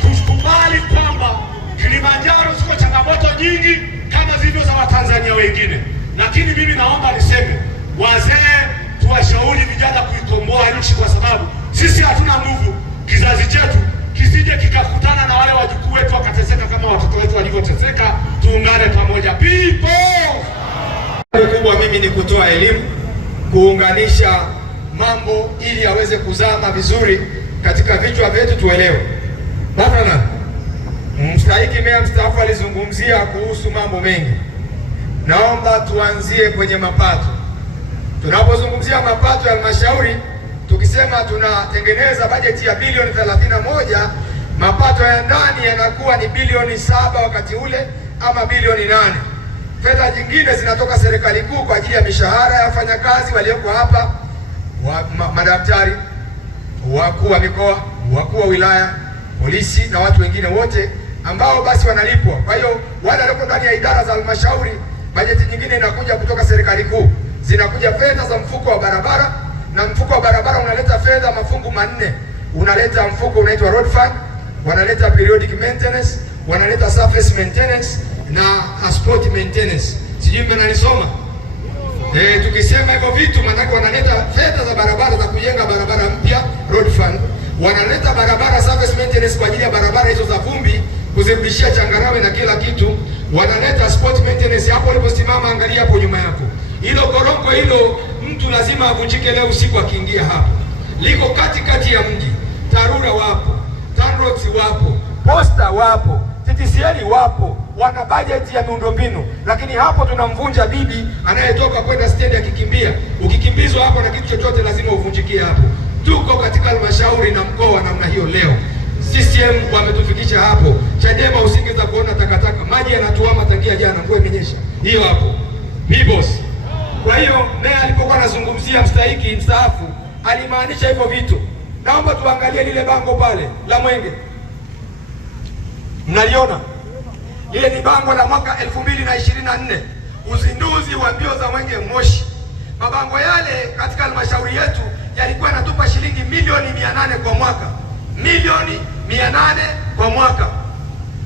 tukubali kwamba Kilimanjaro ziko changamoto nyingi kama zilivyo za Watanzania wengine, lakini mimi naomba niseme, wazee tuwashauri vijana kuikomboa nchi, kwa sababu sisi hatuna nguvu. Kizazi chetu kisije kikakutana na wale wajukuu wetu wakateseka kama watoto wetu walivyoteseka. Tuungane pamoja people. Kubwa mimi ni kutoa elimu, kuunganisha mambo ili aweze kuzama vizuri katika vichwa vyetu, tuelewe. Bwana mstahiki meya mstaafu alizungumzia kuhusu mambo mengi. Naomba tuanzie kwenye mapato. Tunapozungumzia mapato ya halmashauri, tukisema tunatengeneza bajeti ya bilioni 31, mapato ya ndani yanakuwa ni bilioni 7 wakati ule, ama bilioni 8. Fedha nyingine zinatoka serikali kuu kwa ajili ya mishahara ya wafanyakazi walioko hapa, madaktari, wakuu wa mikoa, wakuu wa wilaya, polisi na watu wengine wote ambao basi wanalipwa. Kwa hiyo wale walioko ndani ya idara za halmashauri, bajeti nyingine inakuja kutoka serikali kuu. zinakuja fedha za mfuko wa barabara, na mfuko wa barabara unaleta fedha mafungu manne. Unaleta mfuko unaitwa road fund, wanaleta periodic maintenance, wanaleta surface maintenance na asphalt maintenance. Sijui mnanisoma? Tukisema hivyo vitu maana wanaleta fedha za barabara za kujenga barabara mpya, road fund, wanaleta barabara surface maintenance kwa ajili ya barabara hizo za vumbi kuzirudishia changarawe na kila kitu, wanaleta sport maintenance. Hapo uliposimama angalia hapo nyuma yako, hilo korongo hilo mtu lazima avunjike leo usiku akiingia hapo, liko katikati ya mji. TARURA wapo, TANROADS wapo, Posta wapo, TTCL wapo, wana budget ya miundombinu, lakini hapo tunamvunja bibi anayetoka kwenda stendi akikimbia. Ukikimbizwa hapo na kitu chochote lazima uvunjikie hapo. Tuko katika halmashauri na mkoa namna hiyo leo. CCM wametufikisha hapo. Chadema usingeweza kuona takataka, maji yanatuama tangia jana, mvua imenyesha. Hiyo hapo. Bibos. Kwa hiyo meya alipokuwa anazungumzia mstahiki mstaafu alimaanisha hivyo vitu. Naomba tuangalie lile bango pale la Mwenge. Mnaliona? Lile ni bango la mwaka 2024, uzinduzi wa mbio za Mwenge Moshi. Mabango yale katika halmashauri yetu yalikuwa yanatupa shilingi milioni 800 kwa mwaka. Milioni 800 kwa mwaka.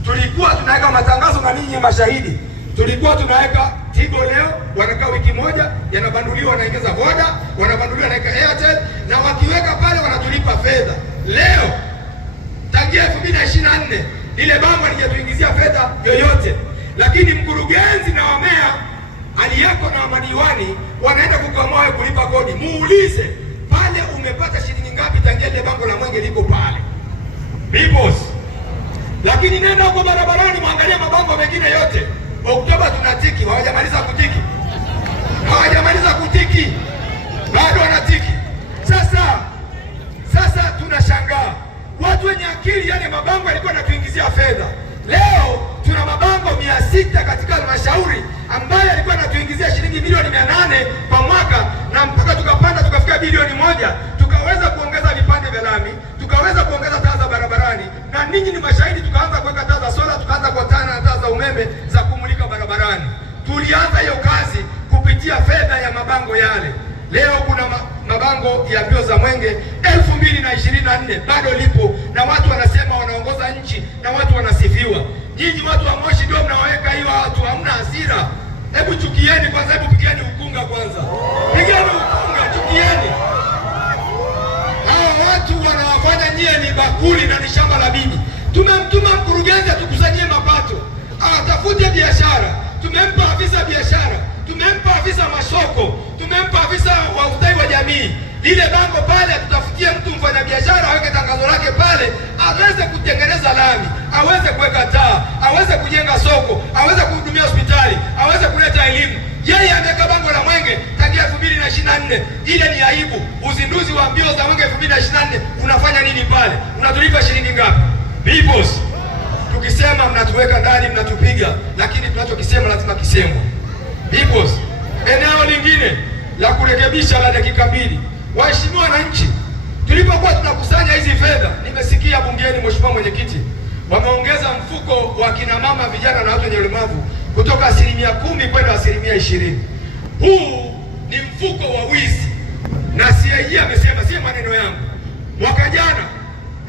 Tulikuwa tunaweka matangazo na ninyi mashahidi. Tulikuwa tunaweka Tigo leo, wanakaa wiki moja, yanabanduliwa wanaongeza Voda, wanabanduliwa wanaweka Airtel, na wakiweka pale wanatulipa fedha. Leo tangia 2024 ile bango halijatuingizia fedha yoyote, lakini mkurugenzi na wamea aliyeko na madiwani wanaenda kukamua kulipa kodi. Muulize pale umepata shilingi ngapi tangia ile bango la Mwenge liko pale. Bibos. Lakini nenda huko barabarani muangalie mabango mengine yote. Oktoba tunatiki, hawajamaliza kutiki. Hawajamaliza kutiki. Bado wanatiki. Sasa tunashangaa. Watu wenye akili, yale mabango yalikuwa yanatuingizia fedha. Leo tuna mabango 600 katika halmashauri ambayo yalikuwa yanatuingizia shilingi milioni 800 kwa mwaka, na mpaka tukapanda tukafika bilioni 1, tukaweza kuongeza vipande vya lami, tukaweza kuongeza taa za barabarani, na ninyi ni mashahidi, tukaanza kuweka taa za sola, tukaanza kuatana na taa za umeme za kumulika barabarani. Tulianza hiyo kazi kupitia fedha ya mabango yale. Leo kuna mabango ya mbio za Mwenge 2024 bado lipo, na watu wanasema wanaongoza nchi na watu wanasifiwa. Nyinyi watu wa Moshi ndio mnaweka hiyo watu, hamna hasira. Hebu chukieni kwanza, hebu pigieni ukunga kwanza. Pigieni ukunga, chukieni. Hao watu wanawafanya nyie ni bakuli na ni shamba la bibi. Tumemtuma mkurugenzi atukusanyie mapato, atafute biashara. Tumempa afisa biashara, tumempa afisa masoko, tumempa afisa wa ustawi wa jamii. Lile bango pale tutafutie mtu mfanyabiashara aweke tangazo lake pale, aweze kutengeneza lami, aweze kuweka taa, aweze kujenga soko, aweze kuhudumia hospitali, aweze kuleta elimu. Yeye ameweka bango la Mwenge tangia 2024. Ile ni aibu. Uzinduzi wa mbio za Mwenge 2024 unafanya nini pale? Unatulipa shilingi ngapi? Bibos. Tukisema mnatuweka ndani, mnatupiga, lakini tunachokisema lazima kisemwe. Bibos. Eneo lingine la kurekebisha la dakika 2. Waheshimiwa wananchi, tulipokuwa tunakusanya hizi fedha, nimesikia bungeni mheshimiwa mwenyekiti wameongeza mfuko wa kina mama, vijana na watu wenye ulemavu kutoka 10% kwenda 20%. Huu ni mfuko wa wizi, na CAG amesema, si maneno yangu. Mwaka jana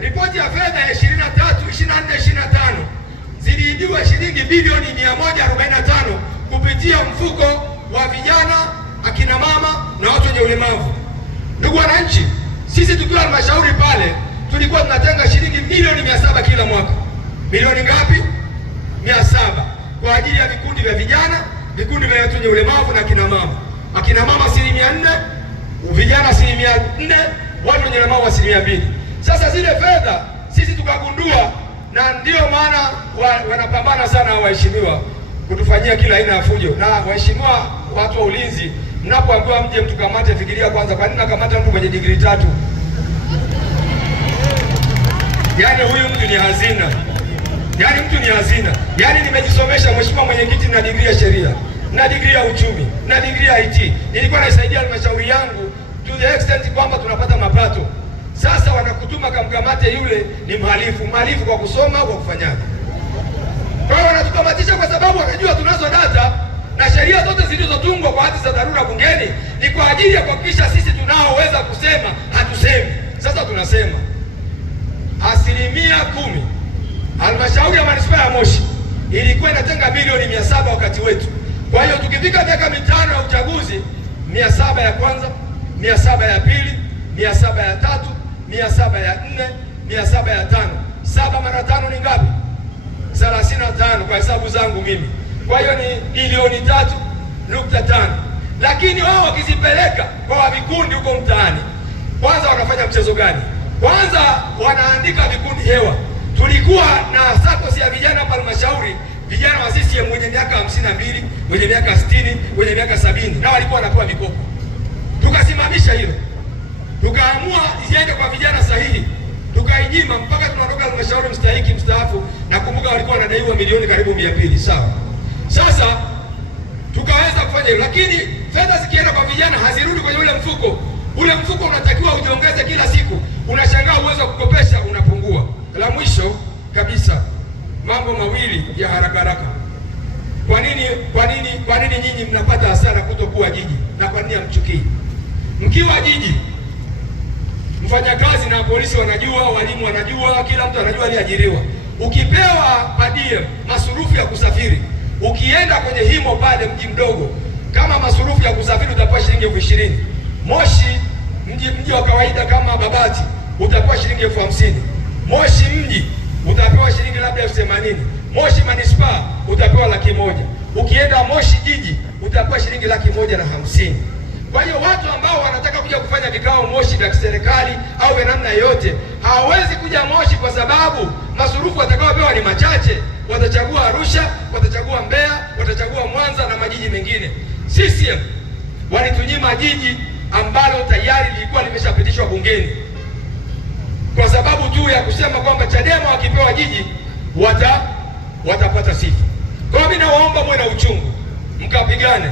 ripoti ya fedha ya 23/24/25 ziliibiwa shilingi bilioni 145 kupitia mfuko wa vijana, akina mama na watu wenye ulemavu. Ndugu wananchi, sisi tukiwa halmashauri pale tulikuwa tunatenga shilingi milioni 700 kila mwaka. Milioni ngapi? 700 kwa ajili ya vikundi vya vijana, vikundi vya watu wenye ulemavu na akina mama. Akina mama 4%, vijana 4%, watu wenye ulemavu 2%. Sasa zile fedha sisi tukagundua, na ndio maana wanapambana sana waheshimiwa kutufanyia kila aina ya fujo. Na waheshimiwa watu wa ulinzi, mnapoambiwa mje mtukamate, fikiria kwanza, kwa nini nakamata mtu mwenye degree 3? Yaani huyu mtu ni hazina. Yaani mtu ni hazina. Yaani nimejisomesha mheshimiwa mwenyekiti na degree ya sheria, na degree ya uchumi, na degree ya IT. Nilikuwa naisaidia halmashauri yangu to the extent kwamba tunapata mapato. Sasa wanakutuma kamkamate yule ni mhalifu. Mhalifu kwa kusoma au kwa kufanyaje? Kwa hiyo wanatukamatisha kwa sababu wanajua tunazo data. na sheria zote zilizotungwa kwa hati za dharura bungeni ni kwa ajili ya kuhakikisha sisi tunaoweza kusema hatusemi. Sasa tunasema 10%. Halmashauri ya Manispaa ya Moshi ilikuwa inatenga bilioni 700 wakati wetu. Kwa hiyo tukifika miaka 5 ya uchaguzi, 700 ya kwanza, 700 ya pili, 700 ya tatu, 700 ya nne, 700 ya tano. 7 mara 5 ni ngapi? 35 kwa hesabu zangu mimi. Kwa hiyo ni bilioni 3.5. Lakini wao wakizipeleka kwa vikundi huko mtaani, kwanza wanafanya mchezo gani? Kwanza wanaandika vikundi hewa. Tulikuwa na SACCOS ya vijana hapa halmashauri, vijana wa CCM wenye miaka 52, wenye miaka 60, wenye miaka 70, na walikuwa wanapewa mikopo. Tukasimamisha hilo, tukaamua isiende kwa vijana sahihi, tukainyima mpaka tunaondoka halmashauri mstahiki mstaafu. Nakumbuka walikuwa wanadaiwa milioni karibu 200, sawa. Sasa tukaweza kufanya hilo, lakini fedha zikienda kwa vijana hazirudi kwenye ule mfuko. Ule mfuko unatakiwa ujiongeze kila siku. Unashangaa uwezo wa kukopesha unapungua. La mwisho kabisa, mambo mawili ya haraka haraka. Kwa nini nyinyi mnapata hasara kutokuwa jiji, na kwa nini hamchukii? Mkiwa jiji, mfanyakazi na polisi wanajua, walimu wanajua, kila mtu anajua aliajiriwa. Ukipewa padiem masurufu ya kusafiri, ukienda kwenye himo pale mji mdogo, kama masurufu ya kusafiri utapewa shilingi 20,000. Moshi mji wa kawaida kama Babati utapewa shilingi 50,000. Moshi mji utapewa shilingi labda 80,000. Moshi manispaa utapewa 100,000. Ukienda Moshi jiji utapewa shilingi 150,000. Kwa hiyo watu ambao wanataka kuja kufanya vikao Moshi vya kiserikali au vya namna yoyote hawawezi kuja Moshi kwa sababu masurufu watakaopewa ni machache. Watachagua Arusha, watachagua Mbeya, watachagua Mwanza na majiji mengine. CCM walitunyima jiji ambalo tayari lilikuwa limeshapitishwa bungeni kwa sababu tu ya kusema kwamba Chadema wakipewa jiji watapata sifa. Kwa hiyo mimi nawaomba muwe na uchungu, mkapigane,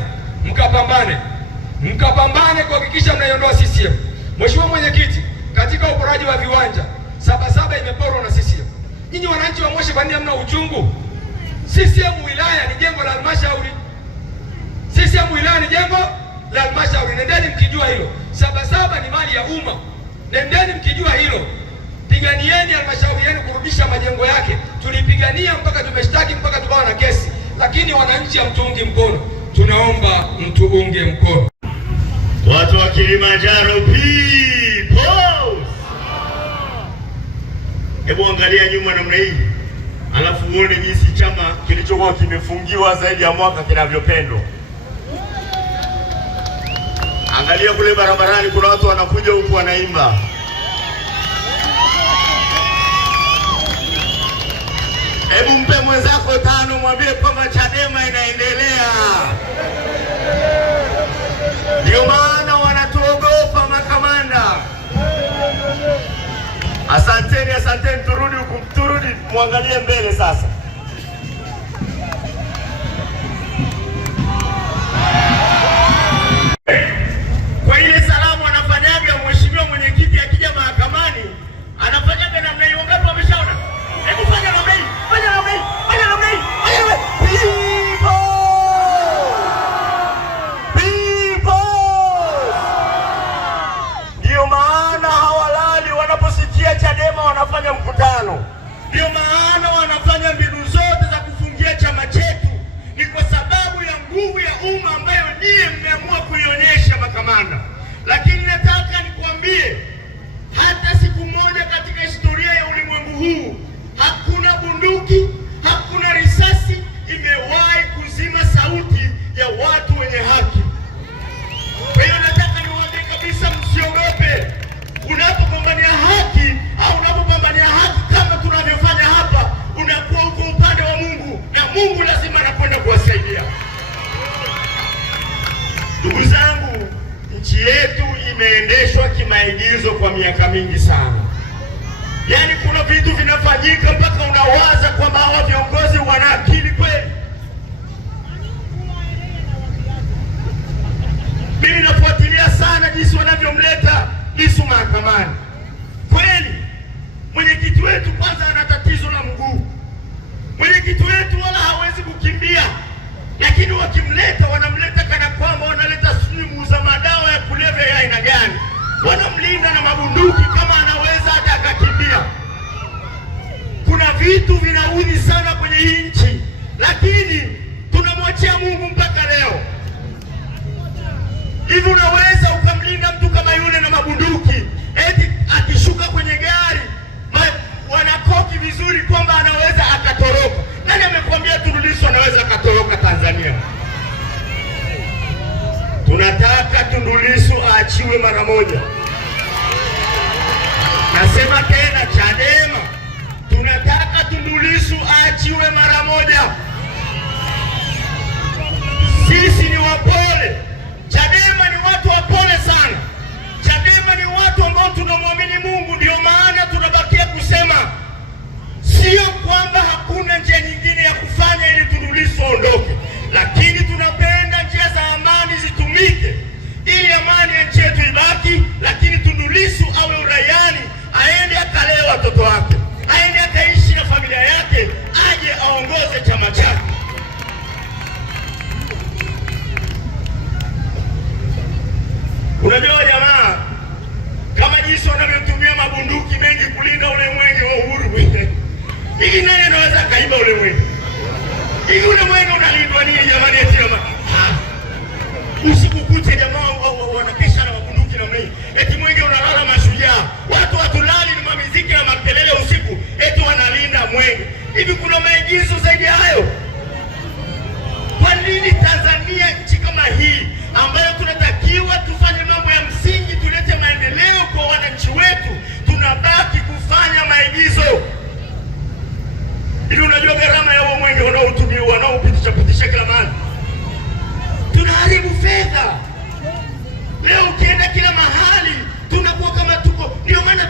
mkapambane kuhakikisha mnaiondoa CCM. Mheshimiwa Mwenyekiti, katika uporaji wa viwanja Sabasaba imeporwa na CCM. Nyinyi wananchi wa Moshi, kwa nini hamna uchungu? CCM wilaya ni jengo la halmashauri. CCM wilaya ni jengo la halmashauri. Nendeni mkijua hilo. Sabasaba ni mali ya umma. Nendeni mkijua hilo. Piganieni halmashauri yenu kurudisha majengo yake. Tulipigania mpaka tumeshtaki mpaka tukawa na kesi. Lakini wananchi hamtuungi mkono. Tunaomba mtuunge mkono. Watu wa Kilimanjaro people. Hebu angalia nyuma namna hii, alafu uone jinsi chama kilichokuwa kimefungiwa zaidi ya mwaka kinavyopendwa. Angalia kule barabarani, kuna watu wanakuja huku wanaimba. Hebu mpe mwenzako 5, mwambie kwamba Chadema inaendelea. Ndio maana wanatuogopa makamanda. Asanteni, turudi muangalie mbele sasa. Kwa ile salamu anafanyaga mheshimiwa mwenyekiti akija mahakamani, anafanyaga namna hiyo. Ngapi wameshaona? Hebu fanya namna hii. Ndio maana hawalali wanaposikia Chadema wanafanya mkutano. Ndio maana wanafanya mbinu zote za kufungia chama chetu. Ni kwa sababu ya nguvu ya umma ambayo nyie mmeamua kuionyesha makamanda. Lakini nataka nikwambie, hata siku moja katika historia ya ulimwengu huu hakuna bunduki, hakuna risasi imewahi kuzima sauti ya watu wenye haki. Kwa hiyo nataka niwaambie kabisa, msiogope. Unapopambania haki au unapopambania haki kama tunavyofanya hapa, unakuwa uko upande wa Mungu, na Mungu lazima anakwenda kuwasaidia. Ndugu zangu, nchi yetu imeendeshwa kimaigizo kwa miaka mingi sana. Yaani kuna vitu vinafanyika mpaka unawaza kwamba hawa viongozi wana akili kweli. Mimi nafuatilia sana jinsi wanavyomleta Lissu mahakamani. Kweli mwenyekiti wetu kwanza ana tatizo la mguu. Mwenyekiti wetu wala hawezi kukimbia, lakini wakimleta vitu vinaudhi sana kwenye hii nchi, lakini tunamwachia Mungu mpaka leo. Hivi unaweza ukamlinda mtu kama yule na mabunduki, eti akishuka kwenye gari wanakoki vizuri kwamba anaweza akatoroka? Nani amekwambia Tundu Lissu anaweza akatoroka Tanzania? Tunataka Tundu Lissu aachiwe mara moja. Nasema tena, Chadema tunataka Tundu Lissu aachiwe mara moja. Sisi ni wapole. Chadema ni watu wapole sana. Chadema ni watu ambao tunamwamini Mungu, ndio maana tunabakia kusema sio kwamba hakuna njia nyingine ya kufanya ili Tundu Lissu aondoke, lakini tunapenda njia za amani zitumike ili amani ya nchi yetu ibaki, lakini Tundu Lissu awe uraiani, aende akalee watoto wake, aende akaishi na familia yake, aje aongoze chama chake. Unajua jamaa, kama jinsi wanavyotumia mabunduki mengi kulinda ule mwenge wa uhuru, hivi nani anaweza kaiba ule mwenge? Hivi ule mwenge unalindwa nini jamani? Eti usiku kucha jamaa wanakesha na mabunduki na mei, eti mwenge unalala Mashujaa. Watu watulali ni mamiziki na makelele usiku, eti wanalinda mwenge. Hivi kuna maigizo zaidi ya hayo? Kwa nini Tanzania, nchi kama hii ambayo tunatakiwa tufanye mambo ya msingi, tulete maendeleo kwa wananchi wetu, tunabaki kufanya maigizo? Ili unajua gharama ya huo mwenge wanaotumia, wanaopitisha kila mahali, tunaharibu fedha. Leo ukienda kila mahali tunakuwa kama tuko, ndio maana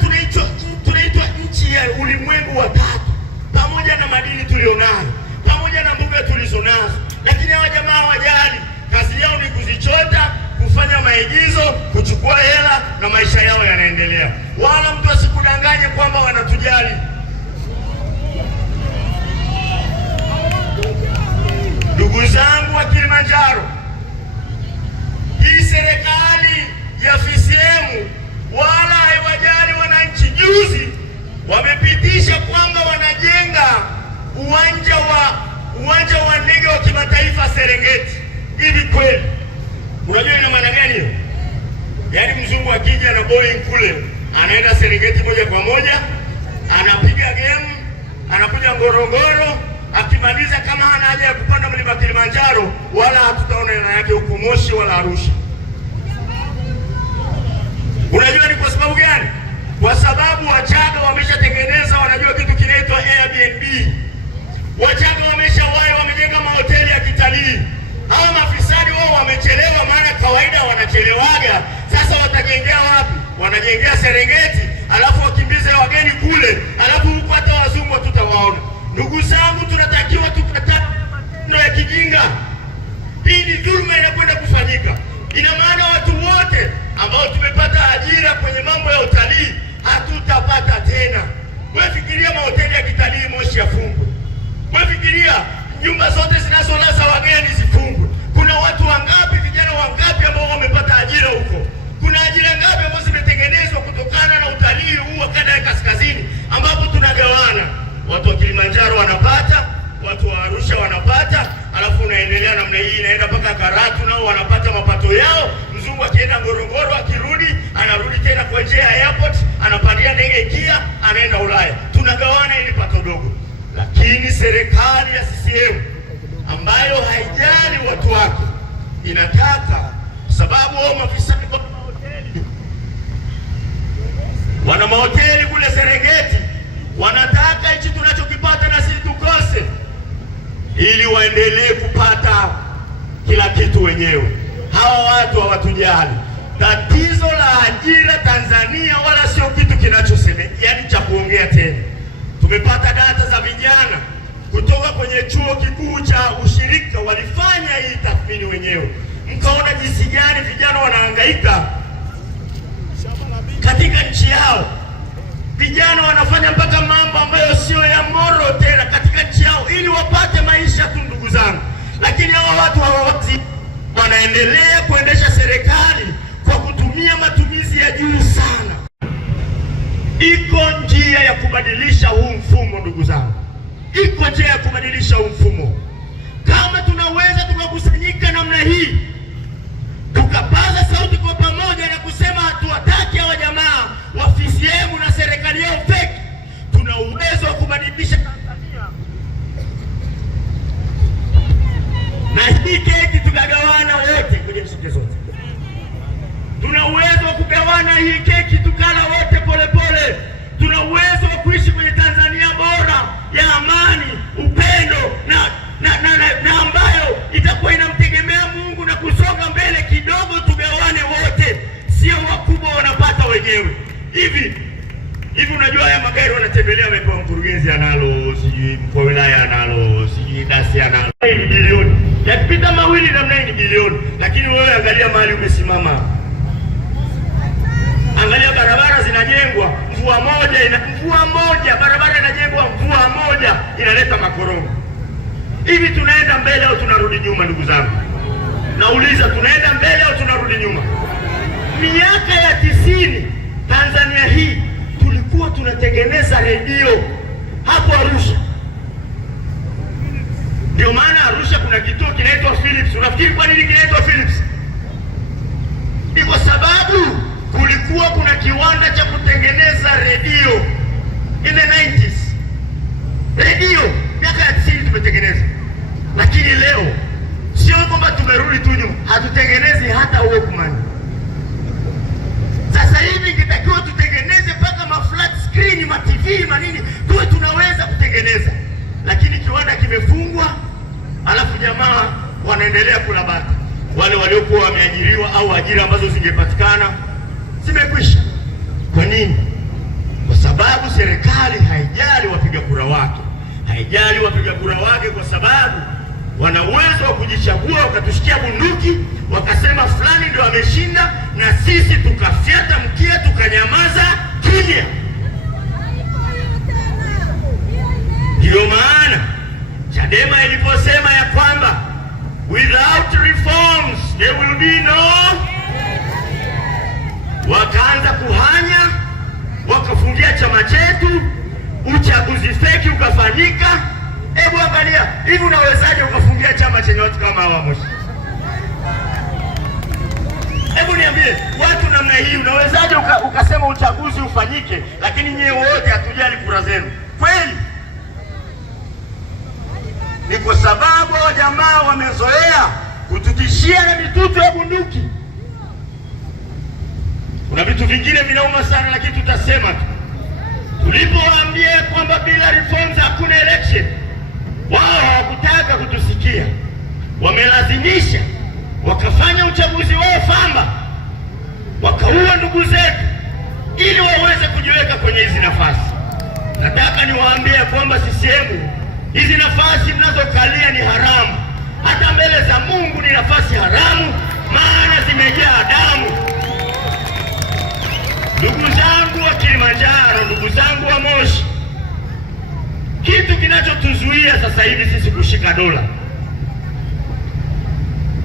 tunaitwa nchi ya ulimwengu wa tatu, pamoja na madini tulionayo, pamoja na mbuga tulizonazo. Lakini hawa jamaa hawajali, kazi yao ni kuzichota, kufanya maigizo, kuchukua hela na maisha yao yanaendelea. Wala mtu asikudanganye kwamba wanatujali. Ndugu zangu wa Kilimanjaro, hii serikali ya CCM wala haiwajali wananchi. Juzi wamepitisha kwamba wanajenga uwanja wa ndege wa kimataifa Serengeti. Hivi kweli unajua ina maana gani hiyo? Yaani mzungu akija na Boeing kule, anaenda Serengeti moja kwa moja, anapiga game, anakuja Ngorongoro, akimaliza kama hana haja ya kupanda mlima Kilimanjaro, wala hatutaona hela yake huko Moshi wala Arusha. Unajua ni kwa sababu gani? Kwa sababu Wachaga wameshatengeneza, wanajua kitu kinaitwa Airbnb. Wachaga wameshawahi, wamejenga mahoteli ya kitalii. Hawa mafisadi wao wamechelewa, maana kawaida wanachelewaga. Sasa watajengea wapi? Wanajengea Serengeti, alafu wakimbize wageni kule, alafu huko hata wazungu tutawaona. Ndugu zangu, tunatakiwa tukataa ndio ya kijinga. Hii ni dhuluma inakwenda kufanyika. Ina maana watu wote ambao tumepata ajira kwenye mambo ya utalii hatutapata tena. Wewe fikiria mahoteli ya kitalii Moshi yafungwe. Wewe fikiria nyumba zote zinazolaza wageni zifungwe. Kuna watu wangapi, vijana wangapi ambao wamepata ajira huko? Kuna ajira ngapi ambazo zimetengenezwa kutokana na utalii huu wa kanda ya kaskazini ambapo tunagawana? Watu wa Kilimanjaro wanapata, watu wa Arusha wanapata, alafu unaendelea namna hii, inaenda mpaka Karatu, nao wanapata mapato yao. Mzungu akienda Ngorongoro, akirudi anarudi tena kwa njia ya airport, anapandia ndege Kia, anaenda Ulaya. Tunagawana ili pato dogo. Lakini serikali ya CCM ambayo haijali watu wake inataka, sababu wao mafisadi wana mahoteli kule Serengeti, wanataka hichi tunachokipata na sisi tukose, ili waendelee kupata kila kitu wenyewe. Hawa watu hawatujali. Tatizo la ajira Tanzania wala sio kitu kinachoseme, yaani cha kuongea tena. Tumepata data za vijana kutoka kwenye chuo kikuu cha ushirika, walifanya hii tathmini wenyewe, mkaona jinsi gani vijana wanahangaika katika nchi yao. Vijana wanafanya mpaka mambo ambayo sio ya moro tena katika nchi yao ili wapate maisha tu, ndugu zangu. Lakini hawa watu hawawazi, wanaendelea kuendesha serikali kwa kutumia matumizi ya juu sana. Iko njia ya kubadilisha huu mfumo, ndugu zangu. kubadilisha mfumo. Kama tunaweza tukakusanyika namna hii, tukapaza sauti kwa pamoja na kusema hatuwataki hawa jamaa wa CCM na serikali yao feki, tuna uwezo wa kubadilisha Tanzania. Na hii keki tukagawana wote kwenye msote zote. Tuna uwezo wa kugawana hii keki tukala wote polepole. Tuna uwezo wa kuishi kwenye Tanzania bora ya amani, upendo na ambayo itakuwa inamtegemea Mungu na kusonga mbele kidogo. Tugawane wote, sio wakubwa wanapata wenyewe. Hivi unajua haya magari wanatembelea, amepewa mkurugenzi analo, sijui mkuu wa wilaya analo, sijui dasi analo. Ni bilioni. Yakipita mawili namna hii ni bilioni. Lakini wewe angalia mahali umesimama. Angalia barabara zinajengwa, mvua moja barabara inajengwa, mvua moja inaleta makorongo. Hivi tunaenda mbele au tunarudi nyuma, ndugu zangu? Nauliza, tunaenda mbele au tunarudi nyuma? Miaka ya 90 Tanzania hii tulikuwa tunatengeneza redio hapo Arusha. Ndio maana Arusha kuna kituo kinaitwa Philips. Unafikiri kwa nini kinaitwa Philips? Ni kwa sababu kulikuwa kuna kiwanda cha kutengeneza redio in the 90s. Redio miaka ya 90 tumetengeneza. Lakini leo sio kwamba tumerudi tu nyuma, hatutengenezi hata Walkman. Sasa hivi ingetakiwa tutengeneze mpaka ma flat screen, ma TV, manini, tuwe tunaweza kutengeneza. Lakini kiwanda kimefungwa, alafu jamaa wanaendelea kula bata. Wale waliokuwa wameajiriwa au ajira ambazo zingepatikana zimekwisha. Kwa nini? Kwa sababu serikali haijali wapiga kura wake. Haijali wapiga kura wake kwa sababu wana uwezo wa kujichagua, wakatushikia bunduki, wakasema fulani ndio ameshinda, na sisi tukafyata mkia tukanyamaza kimya. Ndio maana Chadema iliposema ya kwamba without reforms there will be no, wakaanza kuhanya, wakafungia chama chetu, uchaguzi feki ukafanyika. Hebu angalia, hivi unawezaje ukafungia chama chenye watu kama hawa Moshi? Hebu niambie, watu namna hii unawezaje ukasema uchaguzi ufanyike, lakini nyewe wote hatujali kura zenu? Kweli? Ni kwa sababu wa jamaa wamezoea kututishia na mitutu ya bunduki. Kuna vitu vingine vinauma sana, lakini tutasema tu. Tulipowaambia kwamba bila reforms hakuna election, wao hawakutaka kutusikia. Wamelazimisha, wakafanya uchaguzi wao famba, wakaua ndugu zetu ili waweze kujiweka kwenye hizi nafasi. Nataka niwaambie kwamba CCM, hizi nafasi mnazokalia ni haramu. Hata mbele za Mungu ni nafasi haramu, maana zimejaa damu. Ndugu zangu wa Kilimanjaro, ndugu zangu wa Moshi, kitu kinachotuzuia sasa hivi sisi kushika dola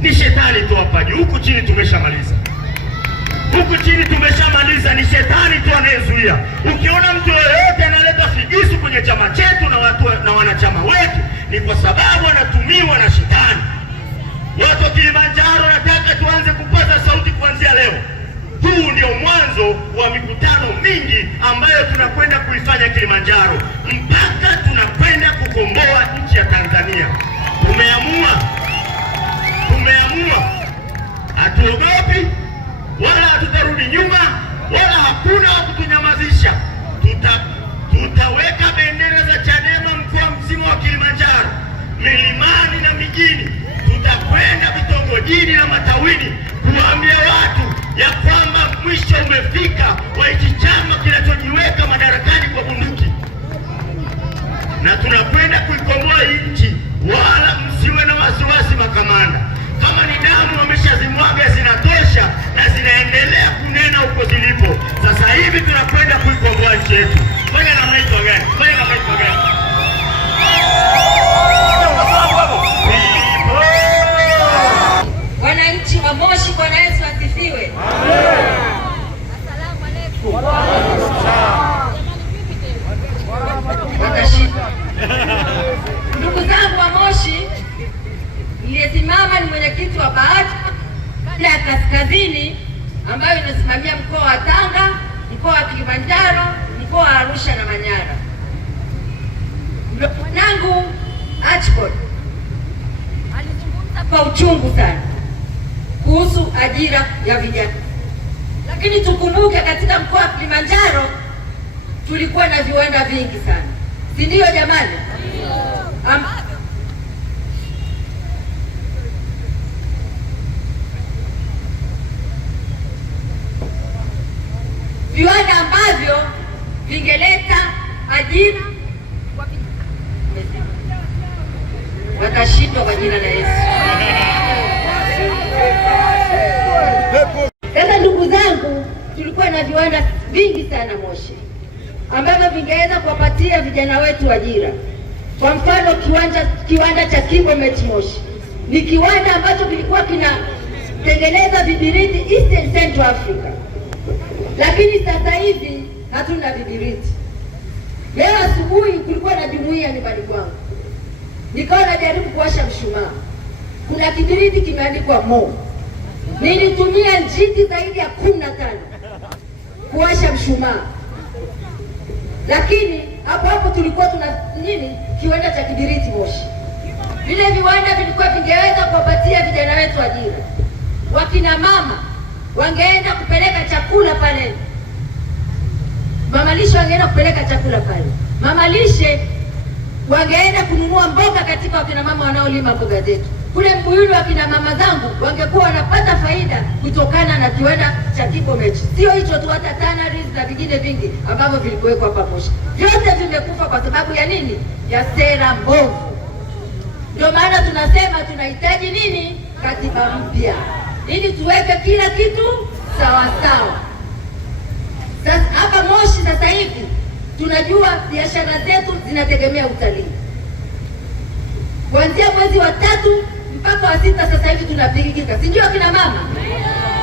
ni shetani tu hapa juu. Huku chini tumeshamaliza. Huku chini tumeshamaliza, ni shetani tu anayezuia. Ukiona mtu yeyote analeta figisu kwenye chama chetu na watu na wanachama wetu, ni kwa sababu anatumiwa na shetani. Watu wa Kilimanjaro, nataka tuanze kupaza sauti kuanzia leo. Huu ndio mwanzo wa mikutano mingi ambayo tunakwenda kuifanya Kilimanjaro, mpaka tunakwenda kukomboa nchi ya Tanzania. Tumeamua, hatuogopi wala hatutarudi nyuma, wala hakuna wa kutunyamazisha. Tutaweka bendera za Chadema mkoa mzima wa Kilimanjaro, milimani na mijini. Tutakwenda vitongojini na matawini kuambia watu ya kwamba mwisho umefika wa hiki chama kinachojiweka madarakani kwa bunduki, na tunakwenda kuikomboa nchi. Wala msiwe na wasiwasi makamanda, kama ni damu wameshazimwaga zinatosha na zinaendelea kunena huko zilipo. Sasa hivi tunakwenda kuikomboa nchi yetu. Fanya namna hiyo gani? Fanya namna hiyo gani? Wananchi wa Moshi, Bwana Yesu asifiwe. Asalamu alaykum. Ndugu zangu Archibald alizungumza kwa uchungu sana kuhusu ajira ya vijana, lakini tukumbuke katika mkoa wa Kilimanjaro tulikuwa na viwanda vingi sana, si ndio jamani? Viwanda ambavyo vingeleta ajira watashindwa kwa jina la Yesu. Sasa ndugu zangu, tulikuwa na viwanda vingi sana Moshi ambavyo vingeweza kuwapatia vijana wetu ajira. Kwa mfano kiwanda cha Kimbomet Moshi ni kiwanda ambacho kilikuwa kinatengeneza vibiriti Eastern Central Africa, lakini sasa hivi hatuna vibiriti. Leo asubuhi kulikuwa na jumuiya nyumbani kwangu, nikawa najaribu kuwasha mshumaa, kuna kibiriti kimeandikwa Mo. Nilitumia njiti zaidi ya 15 kuwasha mshumaa, lakini hapo tulikuwa tuna kiwanda cha kibiriti Moshi. Vile viwanda vilikuwa vingeweza kuwapatia vijana wetu ajira. Wakina mama wangeenda kupeleka chakula pale, mama lishe wangeenda kupeleka chakula pale, mama lishe wangeenda kununua mboga katika wakina mama wanaolima mboga zetu kule Mbuyuni. Wakina mama zangu wangekuwa wanapata faida kutokana na kiwanda cha Kimbomet. Sio hicho tu, hata tanneries na vingine vingi ambavyo vilikuwekwa hapa Moshi, vyote vimekufa kwa sababu ya nini? Ya sera mbovu. Ndio maana tunasema tunahitaji nini? Katiba mpya, ili tuweke kila kitu sawa sawa. Sasa hapa Moshi sasa hivi tunajua biashara zetu zinategemea utalii. Kuanzia mwezi wa 3 mpaka wa 6 sasa hivi tunapigika, si ndio wakina mama?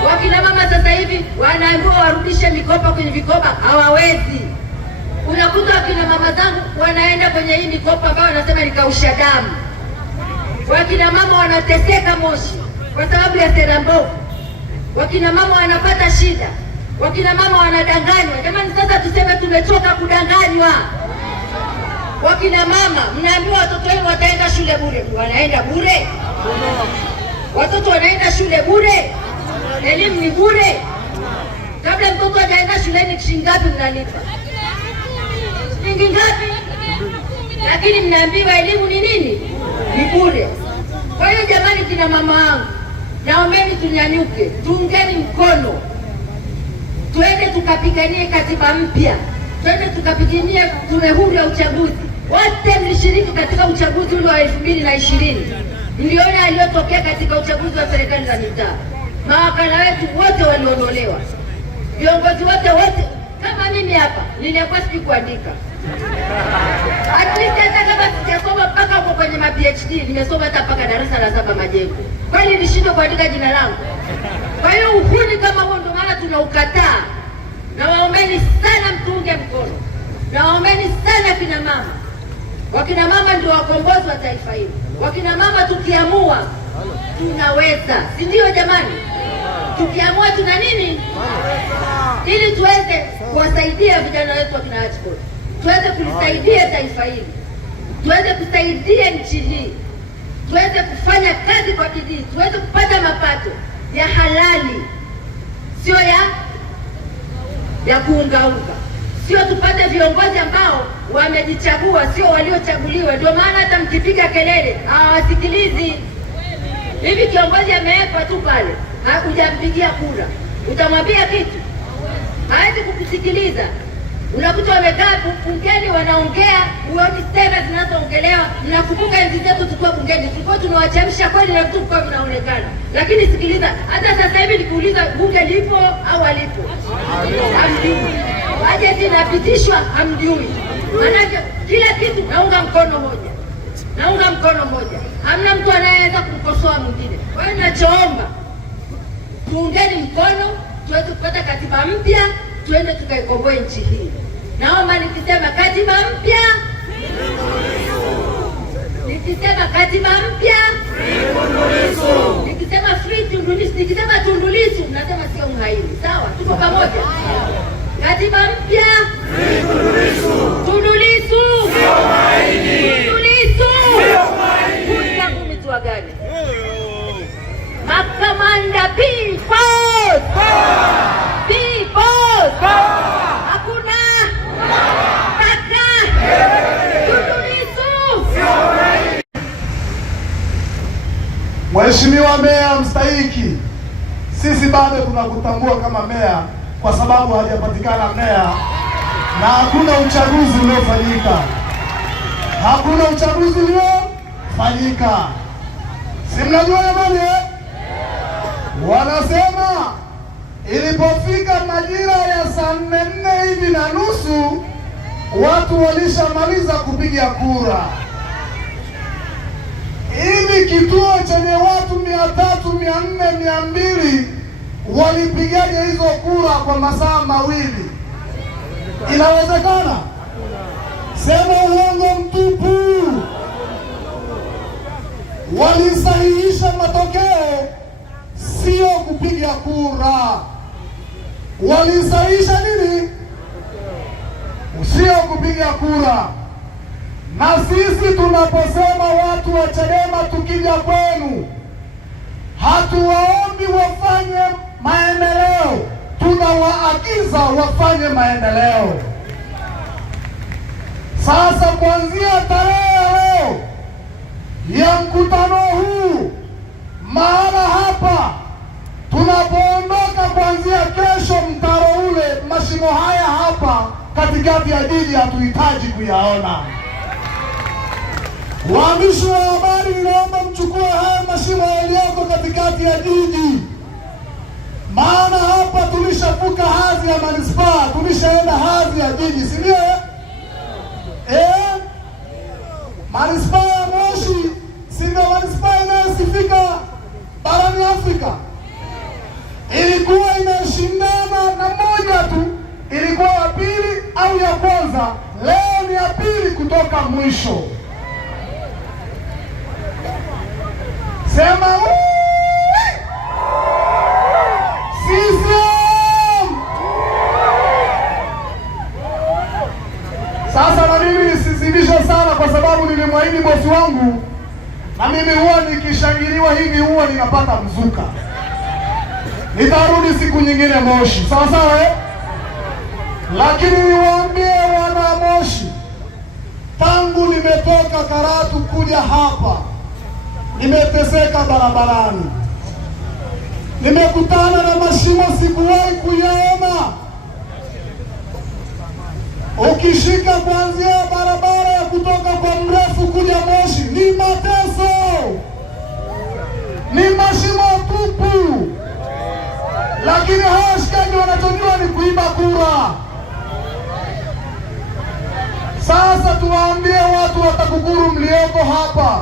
Wakina mama sasa hivi wanaambiwa warudishe mikopo kwenye vikoba, hawawezi. Unakuta wakina mama zangu wanaenda kwenye hii mikopo ambayo wanasema ni kausha damu. Wakina mama wanateseka Moshi kwa sababu ya sera mbovu. Wakina mama wanapata shida, wakina mama wanadanganywa. Jamani, sasa tuseme tumechoka kudanganywa. Wakina mama mnaambiwa watoto wenu wataenda shule bure, wanaenda bure? Watoto wanaenda shule bure? Elimu ni bure? Kabla mtoto hajaenda shuleni shilingi ngapi mnalipa? Shilingi ngapi? Lakini mnaambiwa elimu ni nini? Ni bure. Kwa hiyo jamani, kina mama wangu, naombeni tunyanyuke, tuungeni mkono, twende tukapiganie katiba mpya, twende tukapiganie tume huru ya uchaguzi. Wote mlishiriki katika uchaguzi ule wa 2020, mliona aliyotokea katika uchaguzi wa serikali za mitaa. Mawakala wetu wote waliondolewa, viongozi wote. Kama mimi hapa nilikuwa sijui kuandika, at least hata kama sijasoma mpaka huko kwenye ma PhD, nimesoma hata mpaka darasa la 7 Majengo, kwani nilishindwa kuandika jina langu? Kwa hiyo uhuni kama huo ndio maana tunaukataa. Na waombeni sana mtuunge mkono, na waombeni sana kina mama. Wakina mama ndio wakombozi wa taifa hili. Wakina mama tukiamua tunaweza, si ndio jamani? Tukiamua tuna nini? Ili tuweze kuwasaidia vijana wetu wakina Archibald, tuweze kulisaidia taifa hili, tuweze kusaidia nchi hii, tuweze kufanya kazi kwa bidii, tuweze kupata mapato ya halali, sio ya kuungaunga. Sio tupate viongozi ambao wamejichagua, sio waliochaguliwa. Ndio maana hata mkipiga kelele hawasikilizi. Hivi kiongozi amewekwa tu pale, hujampigia kura, utamwambia kitu? Hawezi kukusikiliza. Unakuta wamekaa bungeni wanaongea, huoni tena zinazoongelewa. Mnakumbuka enzi zetu tulikuwa bungeni, tulikuwa tunawachemsha kweli na vitu vilikuwa vinaonekana. Lakini sikiliza, hata sasa hivi nikuuliza bunge lipo au halipo? Hamjui. Bajeti inapitishwa, hamjui. Maana kila kitu naunga mkono moja. Hamna mtu anayeweza kukosoa mwingine. Kwa hiyo ninachoomba, tuungeni mkono, tuweze kupata katiba mpya, tuende tukaikomboe nchi hii. Naomba nikisema katiba mpya, nikisema free Tundu Lissu, nikisema Tundu Lissu nasema sio mhaini. Sawa, tuko pamoja? Katiba mpya, Tundu Lissu sio mhaini. Tundu Lissu sio Mheshimiwa Meya mstahiki, sisi bado tunakutambua kama meya kwa sababu hajapatikana meya na hakuna uchaguzi uliofanyika. Hakuna uchaguzi uliofanyika. Si mnajua jamani eh? Wanasema ilipofika majira ya saa 4 hivi na nusu watu walishamaliza kupiga kura. Hivi kituo chenye watu 300, 400, 200 walipigaje hizo kura kwa masaa mawili? Inawezekana? Sema uongo mtupu. Walisahihisha matokeo, sio kupiga kura. Walisahihisha nini? Sio kupiga kura. Na sisi tunaposema watu wa Chadema tukija kwenu, hatuwaombi wafanye maendeleo, tunawaagiza wafanye maendeleo. Sasa kuanzia tarehe leo ya mkutano huu, mahala hapa tunapoondoka, kuanzia kesho, mtaro ule, mashimo haya hapa katikati ya jiji hatuhitaji kuyaona. Waandishi wa habari, ninaomba mchukue haya mashimo yaliyoko katikati ya jiji, maana hapa tulishavuka hadhi ya manispaa, tulishaenda hadhi ya jiji, si ndio? Manispaa ya Moshi si ndio manispaa inayosifika barani Afrika? Ilikuwa inashindana na moja tu, ilikuwa ya pili au ya kwanza, leo ni ya pili kutoka mwisho. Sema CCM! Sasa na mimi nisizidishe sana, kwa sababu nilimwahidi bosi wangu, na mimi huwa nikishangiliwa hivi huwa ninapata mzuka. Nitarudi siku nyingine Moshi, sawa sawa eh? Lakini niwaambie wana Moshi, tangu nimetoka Karatu kuja hapa nimeteseka barabarani. Nimekutana na mashimo sikuwahi kuyaona. Ukishika kuanzia barabara ya kutoka kwa Mrefu kuja Moshi ni mateso, ni mashimo tupu. Lakini hawa washikaji wanachojua ni kuiba kura. Sasa tuwaambie watu wa TAKUKURU mlioko hapa,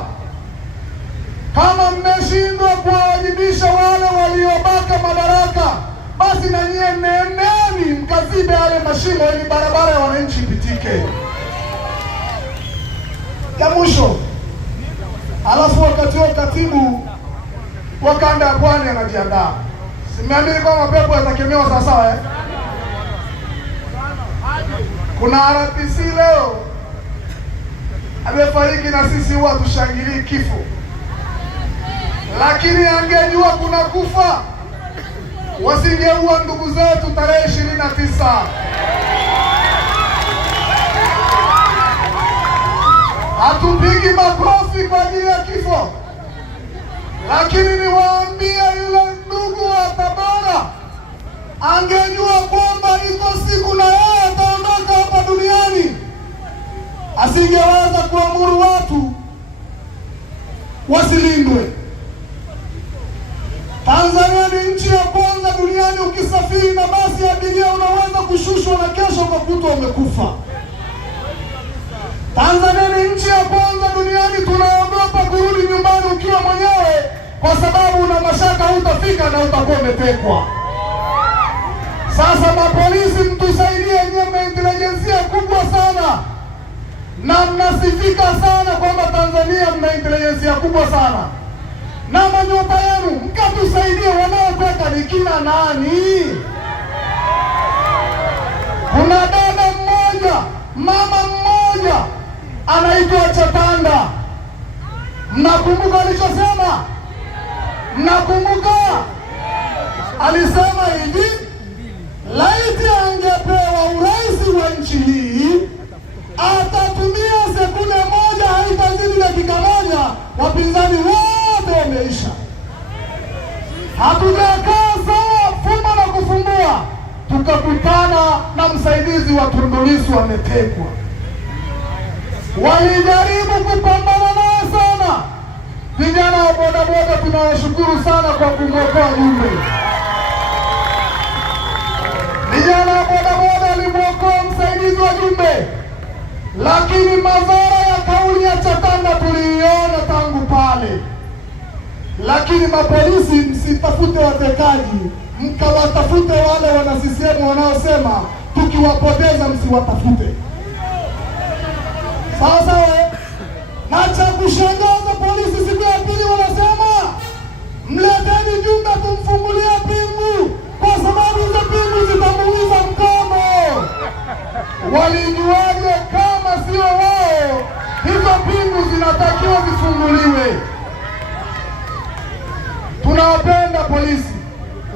kama mmeshindwa kuwawajibisha wale waliobaka madaraka, basi na nyie nendeni mkazibe yale mashimo ili barabara ya wananchi ipitike. Ya mwisho, alafu wakati huo katibu wa kanda ya Pwani anajiandaa. Simeamini kwamba mapepo yatakemewa sawasawa eh? Kuna RPC leo amefariki, na sisi huwa tushangilii kifo, lakini angejua kuna kufa wasingeua ndugu zetu tarehe 29. Hatupigi makofi kwa ajili ya kifo, lakini niwaambie yule ndugu wa Tabora, angejua kwamba iko siku na yeye ataondoka hapa duniani, asingeweza kuamuru watu wasilindwe. Tanzania ni nchi ya kwanza duniani, ukisafiri na basi ya abiria unaweza kushushwa na kesho kwa kutwa umekufa. Tanzania ni nchi ya kwanza duniani, tunaogopa kurudi nyumbani ukiwa mwenyewe, kwa sababu una mashaka hutafika na utakuwa umetekwa. Sasa mapolisi, mtusaidie, nyinyi mna intelijensia kubwa sana na mnasifika sana kwamba Tanzania mna intelijensia kubwa sana, na manyota yenu mkatusaidie. Wanaoteka ni kina nani? Kuna dada mmoja, mama mmoja anaitwa Chatanda. Mnakumbuka alichosema? Mnakumbuka? Alisema hivi, laiti angepewa urais wa nchi hii, atatumia sekunde moja, haitazidi dakika moja, wapinzani wote wameisha. Hatujakaa sawa fumba na kufumbua, tukakutana na msaidizi wa Tundu Lissu ametekwa. Walijaribu kupambana naye sana. Vijana wa bodaboda tunawashukuru sana kwa kumwokoa Jumbe. Vijana wa bodaboda walimwokoa msaidizi wa Jumbe, lakini madhara ya kauli ya Chatanda tuliiona tangu pale. Lakini mapolisi, msitafute watekaji, mkawatafute wale wana CCM wanaosema tukiwapoteza msiwatafute. Sasa na cha kushangaza, polisi siku ya pili wanasema mleteni Jumbe tumfungulie pingu kwa sababu hizo pingu zitamuumiza mkono. Walijuaje kama sio wao hizo pingu zinatakiwa zifunguliwe? Tunawapenda polisi,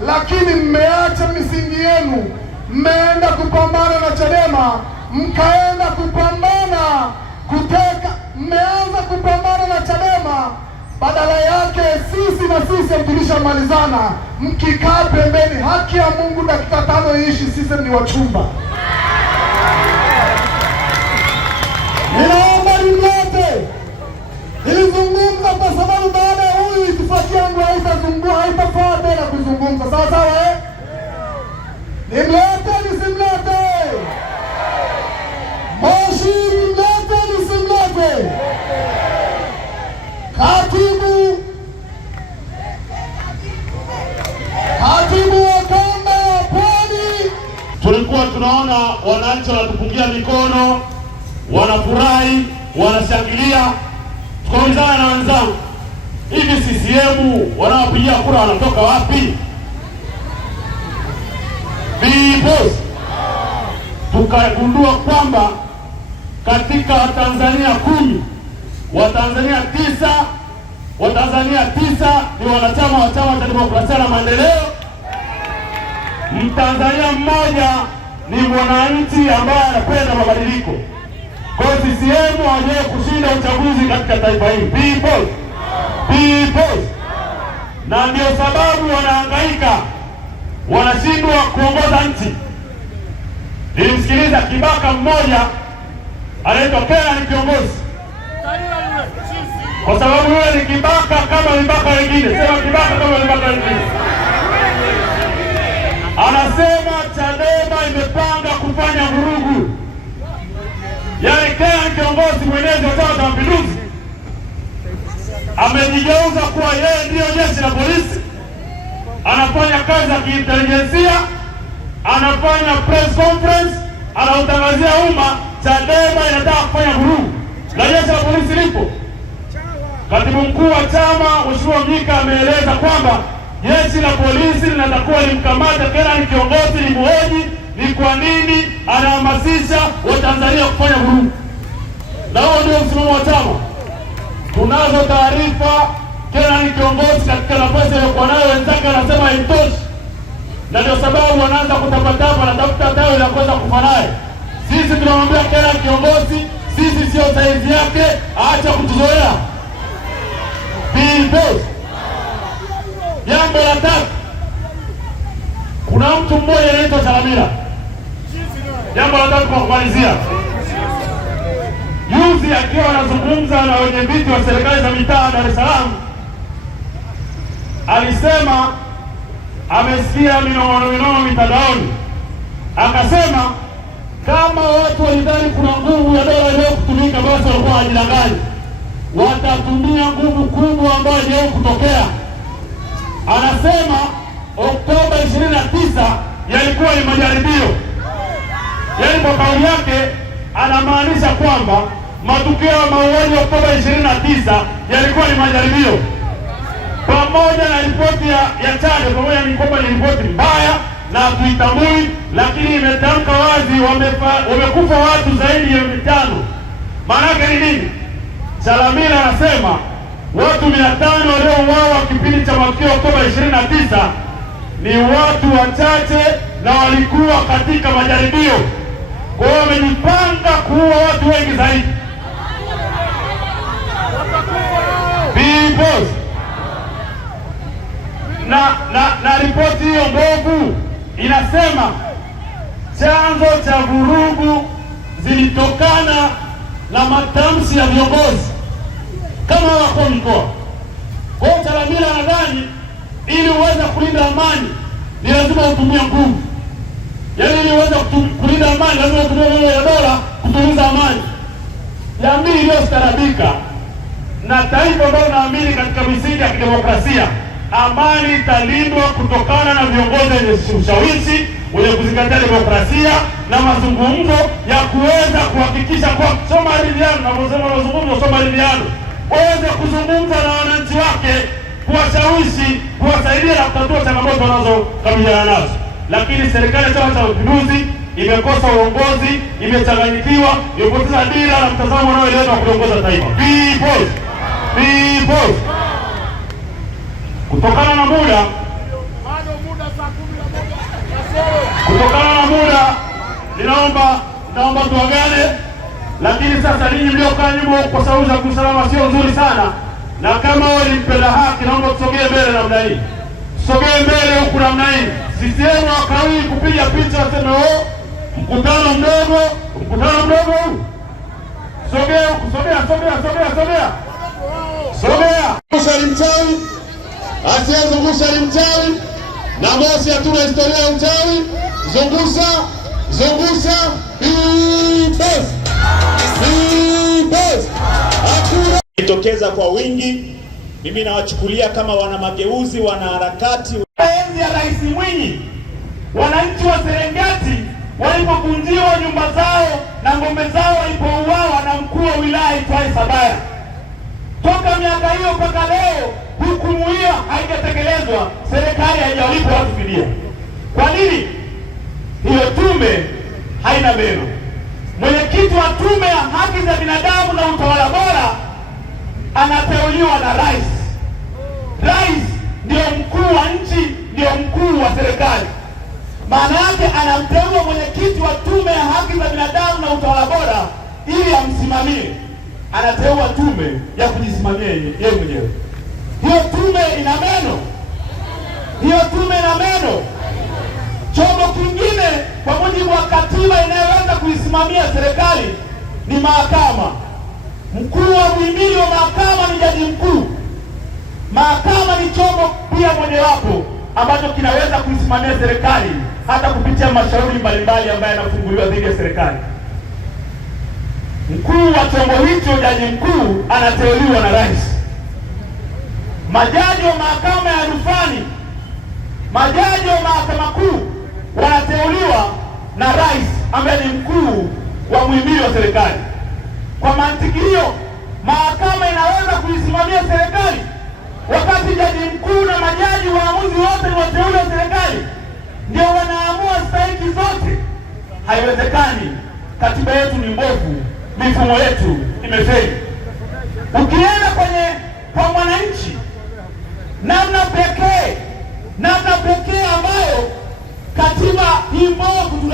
lakini mmeacha misingi yenu, mmeenda kupambana na Chadema, mkaenda kupambana kuteka, mmeanza kupambana na Chadema, badala yake sisi na sisi tulishamalizana, mkikaa pembeni. Haki ya Mungu, dakika 5 iishi, sisi ni wachumba. Ninaomba nimlete. Nilizungumza kwa sababu baada ya huyu itifaki yangu haitafaa tena kuzungumza. Sawa sawa, nimlete nisimlete? Moshi nimlete nisimlete? Katibu wa kanda ya Pwani. Tulikuwa tunaona wananchi wanatupungia mikono, wanafurahi, wanashangilia. Tukaulizana na wenzangu, hivi CCM wanaopigia kura wanatoka wapi? Boss, tukagundua kwamba katika Watanzania 10, Watanzania 9 ni wanachama wa Chama cha Demokrasia na Maendeleo. Mtanzania mmoja ni mwananchi ambaye anapenda mabadiliko. Kwa CCM hawajawahi kushinda uchaguzi katika taifa hili. People. Na ndio sababu wanahangaika, wanashindwa kuongoza nchi. Nilimsikiliza kibaka mmoja anaitwa Kenan Kiongozi, kwa sababu yule ni kibaka kama vibaka wengine. Sema kibaka kama vibaka wengine. Anasema Chadema imepanga kufanya vurugu. Yaani Kenan Kiongozi, mwenezi wa Chama cha Mapinduzi, amejigeuza kuwa yeye ndiyo jeshi la polisi. Anafanya kazi za kiintelijensia, anafanya press conference, anautangazia umma Chadema inataka kufanya vurugu na jeshi la polisi lipo. Katibu mkuu wa chama Mheshimiwa Mnyika ameeleza kwamba jeshi la polisi linatakiwa limkamate Kenan Kiongozi, limhoji ni kwa nini anahamasisha Watanzania kufanya vurugu. Na huo ndio msimamo wa chama. Tunazo taarifa Kenan Kiongozi katika nafasi aliyokuwa nayo wenzake anasema haitoshi, na ndio sababu wanaanza kutapatapa na tafuta tawi la kuweza kufa naye. Sisi tunamwambia Kenan Kiongozi, sisi sio saizi yake, acha kutuzoea. Jambo la tatu, kuna mtu mmoja anaitwa Salamila. Jambo la tatu kwa kumalizia, juzi akiwa anazungumza na wenye viti wa serikali za mitaa Dar es Salaam, alisema amesikia minono mitandaoni, akasema kama watu walidhani kuna nguvu ya dola leo kutumika, basi walikuwa wajidanganya. Watatumia nguvu kubwa ambayo leo kutokea. Anasema Oktoba 29 yalikuwa ni majaribio. Yaani kwa kauli yake anamaanisha kwamba matukio ya mauaji ya Oktoba 29 yalikuwa ni majaribio. Pamoja na ripoti ya Chade, pamoja ni kwamba ni ripoti mbaya na hatuitambui, lakini imetamka wazi wamekufa watu zaidi ya 500. Maana yake ni nini? Salamila anasema watu 500 waliouawa kipindi cha matukio Oktoba 29 ni watu wachache na walikuwa katika majaribio. Kwa hiyo wamejipanga kuua watu wengi zaidi. People. Na hiyo mbovu inasema chanzo cha vurugu zilitokana na matamshi ya viongozi kama wakuu wa mikoa. Kwa hiyo Chalamila nadhani ili uweze kulinda amani ni lazima utumie nguvu. Yaani ili uweze kulinda amani lazima utumie nguvu ya dola kutuliza amani. Jamii iliyostaarabika na taifa ambalo naamini katika misingi ya kidemokrasia, amani italindwa kutokana na viongozi wenye ushawishi, wenye kuzingatia demokrasia na mazungumzo ya kuweza kuhakikisha kwa maridhiano, na mazungumzo maridhiano, waweze kuzungumza na wananchi wake, kuwashawishi, kuwasaidia na kutatua changamoto wanazokabiliana nazo. Lakini serikali ya Chama cha Mapinduzi imekosa uongozi, imechanganyikiwa, imepoteza dira na mtazamo unaoeleweka wa kuongoza taifa. Kutokana na muda, ninaomba tuagane. Lakini sasa ninyi mliokaa nyuma kwa sababu za usalama sio nzuri sana, na kama wewe ni mpenda haki, naomba tusogee mbele namna hii. Tusogee mbele huku namna hii. CCM wakawii kupiga picha waseme mkutano mdogo huu. Sogea. Zungusha ni mchawi, asiyezungusha ni mchawi, na Moshi hatuna historia ya uchawi. Zungusha, Jitokeza kwa wingi. Mimi nawachukulia kama wana mageuzi, wana harakati. Enzi ya Rais Mwinyi, wananchi wa Serengeti walipokunjiwa nyumba zao na ng'ombe zao walipouawa na mkuu wa wilaya itwaye Sabaya, toka miaka hiyo mpaka leo hukumu hiyo haijatekelezwa. Serikali haijawalipa watu fidia. Kwa nini? Hiyo tume haina meno. Mwenyekiti wa tume ya haki za binadamu na utawala bora anateuliwa na rais. Rais ndio mkuu wa nchi, ndio mkuu wa serikali. Maana yake anamteua mwenyekiti wa tume ya haki za binadamu na utawala bora ili amsimamie. Anateua tume ya kujisimamia yeye mwenyewe. Hiyo tume ina meno. Chombo kingine kwa mujibu wa katiba inayoweza kuisimamia serikali ni mahakama. Mkuu wa muhimili wa mahakama ni jaji mkuu. Mahakama ni chombo pia mojawapo ambacho kinaweza kuisimamia serikali hata kupitia mashauri mbalimbali ambayo yanafunguliwa dhidi ya serikali. Mkuu wa chombo hicho, jaji mkuu, anateuliwa na rais. Majaji wa mahakama ya rufani, majaji wa mahakama kuu wanateuliwa na rais ambaye ni mkuu wa muhimili wa serikali. Kwa mantiki hiyo, mahakama inaweza kuisimamia serikali wakati jaji mkuu na majaji waamuzi wote ni wateule wa serikali, ndio wanaamua stahiki zote. Haiwezekani. Katiba yetu ni mbovu, mifumo yetu imefeli. Ukienda kwa mwananchi, namna pekee ambayo katiba hii mbovu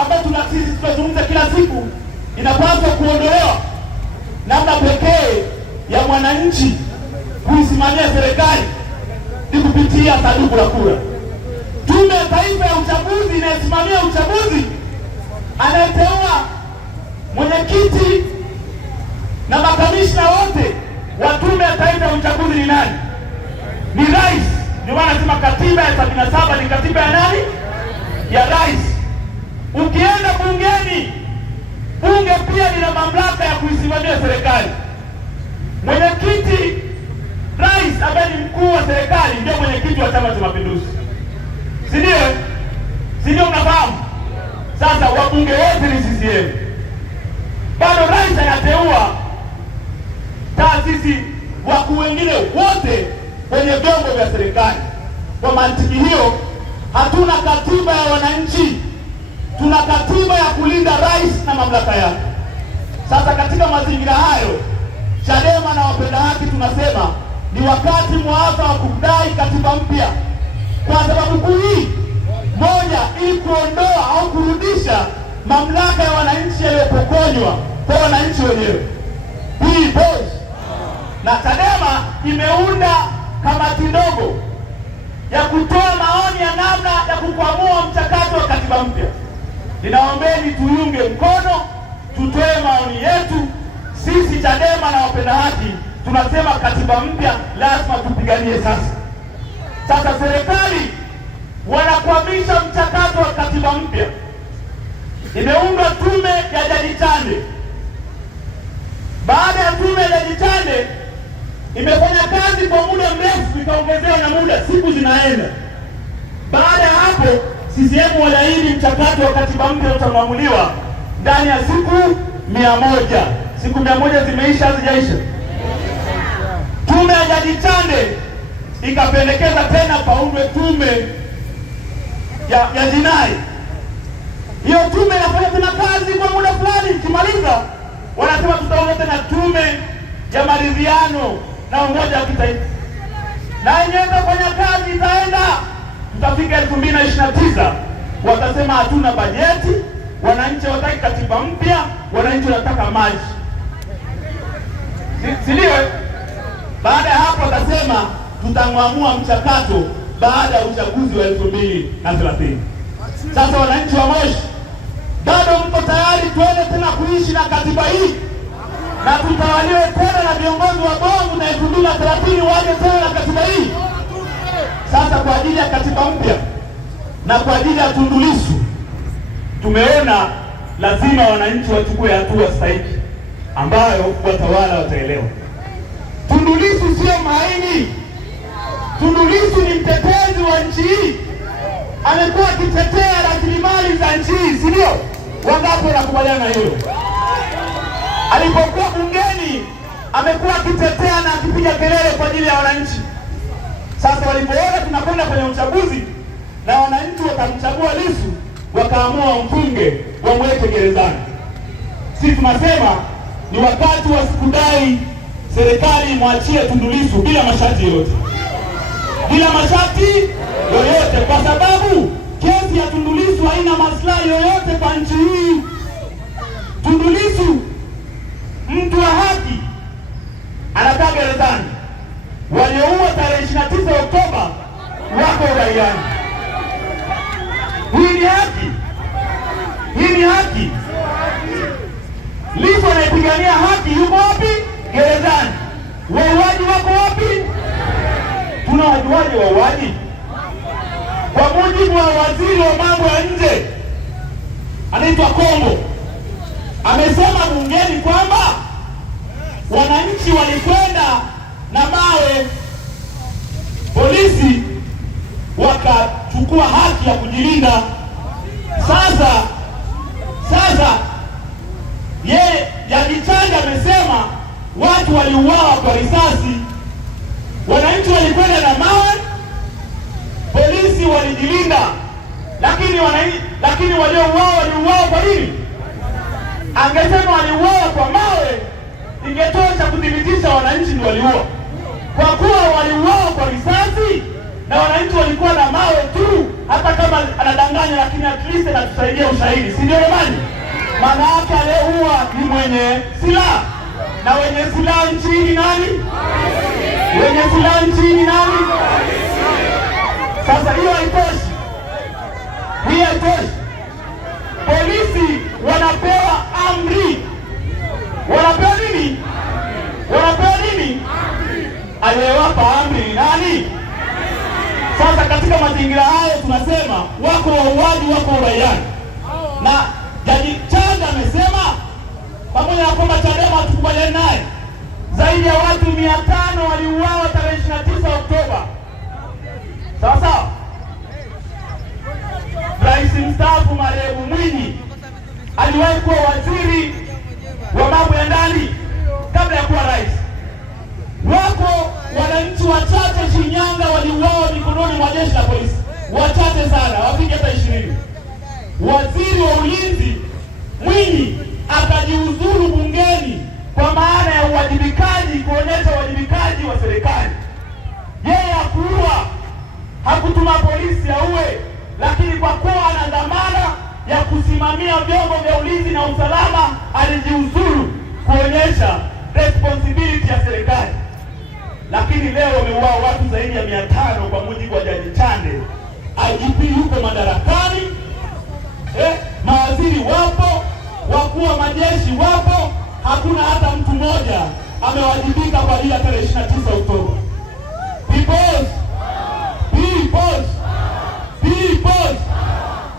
ambayo tunazungumza kila siku inapaswa kuondolewa, namna pekee ya mwananchi kuisimamia serikali ni kupitia sanduku la kura. Tume ya Taifa ya Uchaguzi inayosimamia uchaguzi, anayeteua mwenyekiti na makamishna wote wa Tume ya Taifa ya Uchaguzi ni nani? Ni rais. Ndio maana nasema katiba ya 77 ni katiba ya nani? Ya rais. Ukienda bungeni, bunge pia lina mamlaka ya kuisimamia serikali. Mwenyekiti, rais ambaye ni mkuu wa serikali, ndio mwenyekiti wa Chama cha Mapinduzi. Si ndio mnafahamu? Sasa wabunge wote ni CCM. Bado rais anateua taasisi wakuu wengine wote kwenye vyombo vya serikali. Kwa mantiki hiyo, hatuna katiba ya wananchi, tuna katiba ya kulinda rais na mamlaka yake. Sasa katika mazingira hayo, Chadema na wapenda haki tunasema ni wakati mwafaka wa kudai katiba mpya, kwa sababu kuu hii moja, ili kuondoa au kurudisha mamlaka ya wananchi yaliyopokonywa kwa wananchi wenyewe. Hii boss na Chadema imeunda kamati ndogo ya kutoa maoni ya namna ya kukwamua mchakato wa katiba mpya. Ninaombeni tuiunge mkono, tutoe maoni yetu. Sisi Chadema na wapenda haki tunasema katiba mpya lazima tupiganie sasa. Sasa serikali wanakwamisha mchakato wa katiba mpya. Imeundwa tume ya Jaji Chande. Baada ya tume ya Jaji Chande imefanya kazi kwa muda mrefu, ikaongezewa na muda, siku zinaenda. Baada ya hapo CCM waliahidi mchakato wa katiba mpya utamwamuliwa ndani ya siku 100. Siku 100 zimeisha, hazijaisha? Tume ya Jaji Chande ikapendekeza tena paundwe tume ya jinai. Hiyo tume inafanya tena kazi kwa muda fulani, ikimaliza wanasema tutaunda tena tume ya maridhiano na umoja wa kitaifa, na yenyewe itafanya kazi, itaenda tutafika 2029 watasema hatuna bajeti, wananchi wataki katiba mpya, wananchi wanataka maji, si ndio? Baada ya hapo watasema tutang'amua mchakato baada ya uchaguzi wa 2030. Sasa wananchi wa Moshi, bado mko tayari tuende tena kuishi na katiba hii na tutawaliwe tena na viongozi wa Bongo na 2030 waje tena na katiba hii? Sasa kwa ajili ya katiba mpya na kwa ajili ya Tundu Lissu tumeona lazima wananchi wachukue hatua stahiki ambayo watawala wataelewa. Tundu Lissu sio maini. Tundu Lissu ni mtetezi wa nchi hii, amekuwa akitetea rasilimali za nchi hii, si ndio? Wangapi wanakubaliana na hilo? Alipokuwa bungeni amekuwa akitetea na akipiga kelele kwa ajili ya wananchi. Sasa walipoona tunakwenda kwenye uchaguzi na wananchi wakamchagua Lissu, wakaamua wamfunge, wamweke gerezani. Sisi tunasema ni wakati wa kudai serikali mwachie Tundu Lissu bila masharti yoyote, bila masharti yoyote, kwa sababu kesi ya Tundu Lissu haina maslahi yoyote kwa nchi hii. Tundu Lissu mtu wa haki anakaa gerezani. Walioua tarehe 29 Oktoba wako uraiani. Hii ni haki? Hii ni haki? Lissu anayepigania haki yuko wapi? Gerezani. Wauaji wako wapi? Tuna wajuaji wauaji? Kwa mujibu wa waziri wa mambo ya nje anaitwa Kombo, amesema bungeni kwamba wananchi walikwenda na mawe, polisi wakachukua haki ya kujilinda. Sasa yeye Jaji Chande amesema watu waliuawa kwa risasi, wananchi walikwenda na mawe, polisi walijilinda, lakini waliouawa waliuawa kwa nini? Angesema waliuawa kwa mawe, ingetosha kudhibitisha wananchi ndio waliuawa. Kwa kuwa waliuawa kwa risasi na wananchi walikuwa na mawe tu, hata kama anadanganya, lakini at least anatusaidia ushahidi, si ndio jamani? Maana yake aliyeua ni mwenye silaha, na wenye silaha nchini nani? Wenye silaha nchini nani? Sasa hiyo haitoshi, hiyo haitoshi. Polisi wanapewa amri. Wanapewa nini? Wanapewa nini? Aliyewapa amri ni nani? Sasa katika mazingira hayo tunasema wako wauaji, wako uraiani. Na Jaji Chande amesema pamoja na kwamba Chadema hatukubaliani naye, zaidi ya watu 500 waliuawa tarehe 29 Oktoba. Sasa Rais mstaafu marehemu Mwinyi aliwahi kuwa waziri wa mambo ya ndani kabla ya kuwa rais. Wako wananchi wachache Shinyanga waliuawa mikononi mwa jeshi la polisi, wachache sana, hawafiki hata 20. Waziri wa ulinzi Mwinyi akajiuzuru bungeni kwa maana ya uwajibikaji, kuonyesha uwajibikaji wa serikali. Yeye hakuua, hakutuma polisi auwe, lakini kwa kuwa ana dhamana ya kusimamia vyombo vya ulinzi na usalama alijiuzuru kuonyesha responsibility ya serikali. Lakini lakini leo wameuawa watu zaidi ya 500 kwa mujibu wa Jaji Chande. IGP yuko madarakani, mawaziri wapo, wakuu wa majeshi wapo, hakuna hata mtu mmoja amewajibika kwa ajili ya tarehe 29 Oktoba. People.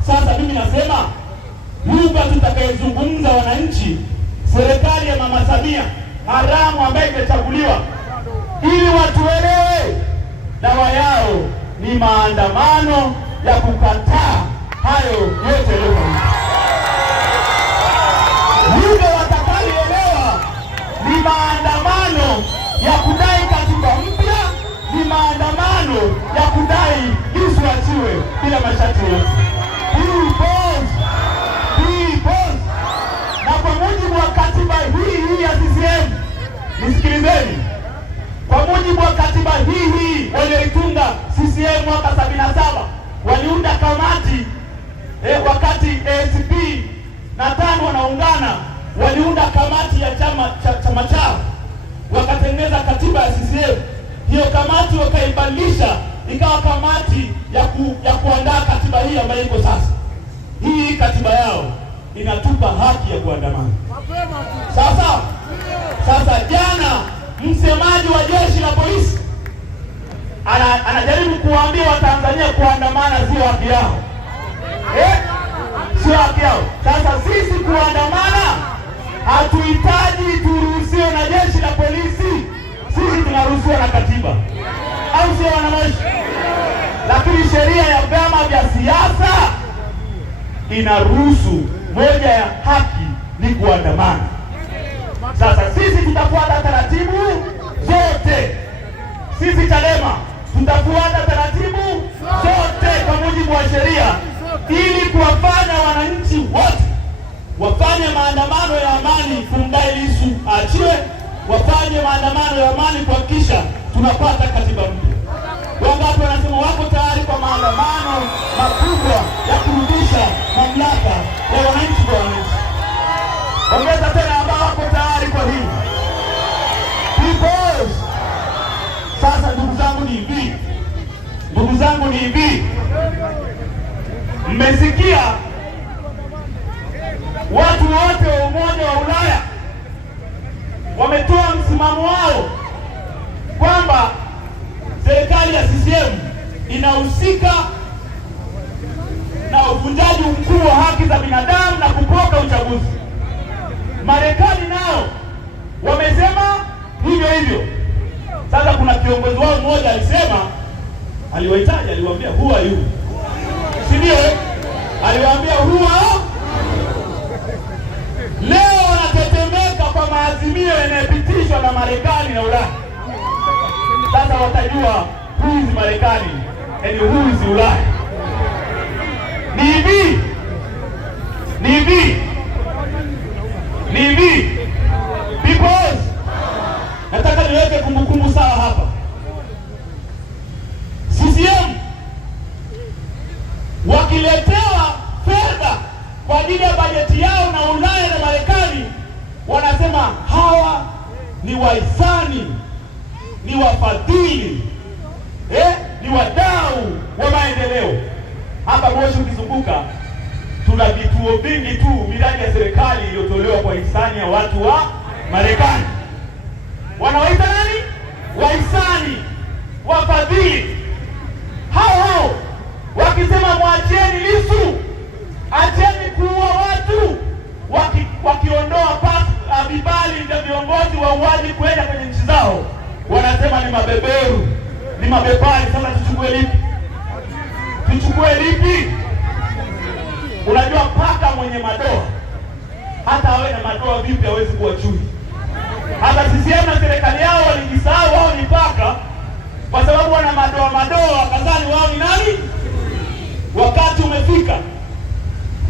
Sasa mimi nasema lugha tutakayezungumza wananchi, serikali ya Mama Samia haramu ambayo imechaguliwa, ili watuelewe, dawa yao ni maandamano ya kukataa hayo yote leo. Lugha watakayoelewa ni maandamano ya kudai katiba mpya, ni maandamano ya kudai Lissu achiwe bila masharti yote. Na kwa mujibu wa katiba hii ya CCM, nisikilizeni, kwa mujibu wa katiba hii walioitunga CCM mwaka 77, waliunda kamati wakati ACP na TANU wanaungana, waliunda kamati ya chama chao, wakatengeneza katiba ya CCM. Hiyo kamati wakaibadilisha ikawa kamati ya kuandaa katiba hii ambayo iko sasa. Hii katiba yao inatupa haki ya kuandamana. Sasa jana msemaji wa jeshi la polisi anajaribu kuwaambia Watanzania kuandamana sio haki yao. Sio haki yao. Sasa sisi kuandamana hatuhitaji turuhusiwe na jeshi la polisi. Sisi tunaruhusiwa na katiba, au sio wananchi? Lakini sheria ya vyama vya siasa inaruhusu, moja ya haki ni kuandamana. Sasa sisi tutafuata taratibu zote. Sisi Chadema tutafuata taratibu zote kwa mujibu wa sheria, ili kuwafanya wananchi wote wafanye maandamano ya amani kumdai Lissu aachiwe, wafanye maandamano ya amani kuhakikisha tunapata katiba mpya. Wangapi wanasema wako tayari kwa maandamano makubwa ya kurudisha mamlaka ya wananchi kwa wananchi? Ongeza tena ambao wako tayari kwa hii. People. Sasa ndugu zangu ni hivi, mmesikia watu wote wa Umoja wa Ulaya wametoa msimamo wao kwamba serikali ya CCM inahusika na uvunjaji mkuu wa haki za binadamu na kupoka uchaguzi. Marekani nao wamesema hivyo. Sasa kuna kiongozi wao mmoja alisema, aliwaitaja, aliwaambia who are you? Si ndio? Aliwaambia who are? Leo wanatetemeka kwa maazimio yanayopitishwa na Marekani na Ulaya. Sasa watajua who is Marekani and who is Ulaya. Ni hivi. Because nataka niweke kumbukumbu sawa hapa. CCM wakiletewa fedha kwa ajili ya bajeti yao na Ulaya na Marekani, wanasema hawa ni wahisani, ni wafadhili, ni wadau wa maendeleo. Hapa Moshi ukizunguka tuna vituo vingi tu, miradi ya serikali iliyotolewa kwa hisani ya watu wa Marekani. Wanawaita nani? Wahisani, wafadhili. Hao wakisema mwachieni Lissu, acheni kuua watu, wakiondoa vibali vya viongozi wa uwaji kwenda kwenye nchi zao, wanasema ni mabeberu, ni mabepari. Sasa tuchukue lipi? Unajua paka mwenye madoa, hata awe na madoa vipi hawezi kuwa chui. Hata CCM na serikali yao walijisahau wao ni paka, kwa sababu wana madoa kadhani wao ni nani? Wakati umefika,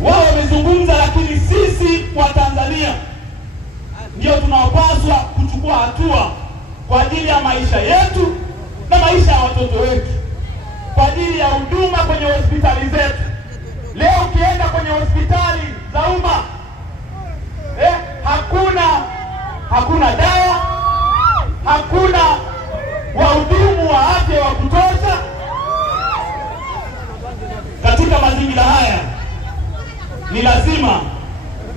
wao wamezungumza, lakini sisi wa Tanzania ndio tunaopaswa kuchukua hatua kwa ajili ya maisha yetu na maisha ya watoto wetu, kwa ajili ya huduma kwenye hospitali zetu. Leo ukienda kwenye hospitali za umma, hakuna dawa, hakuna ni lazima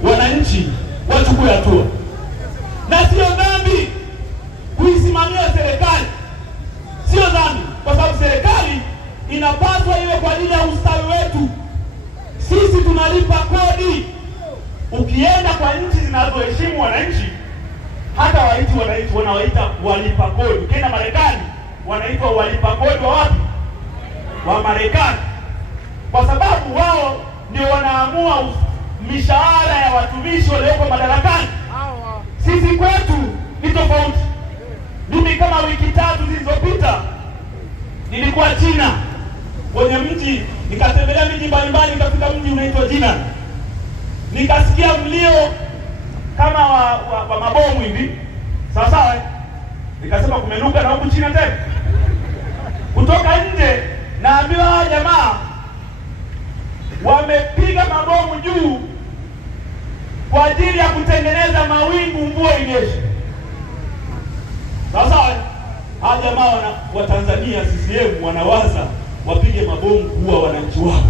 wananchi wachukue hatua, na sio dhambi kuisimamia serikali, sio dhambi, kwa sababu serikali inapaswa iwe kwa ajili ya ustawi wetu. Sisi tunalipa kodi. Ukienda kwa nchi zinazoheshimu wananchi, hata wananchi wanawaita walipa kodi. Ukienda Marekani wanaitwa walipa kodi wa wapi? Wa Marekani, kwa sababu wao ndio wanaamua mishahara ya watumishi walioko madarakani. Sisi kwetu ni tofauti. Mimi kama wiki 3 zilizopita nilikuwa China kwenye mji, nikatembelea miji mbalimbali, nikafika mji unaitwa Jinan. Nikasikia mlio kama wa mabomu hivi. Sawa. Nikasema kumenuka na huku China tena. Kutoka nje naambiwa jamaa wamepiga mabomu juu kwa ajili ya kutengeneza mawingu mvua inyeshe. Sawa. Hawa jamaa wa Tanzania CCM wanawaza wapige mabomu kuua wananchi wao.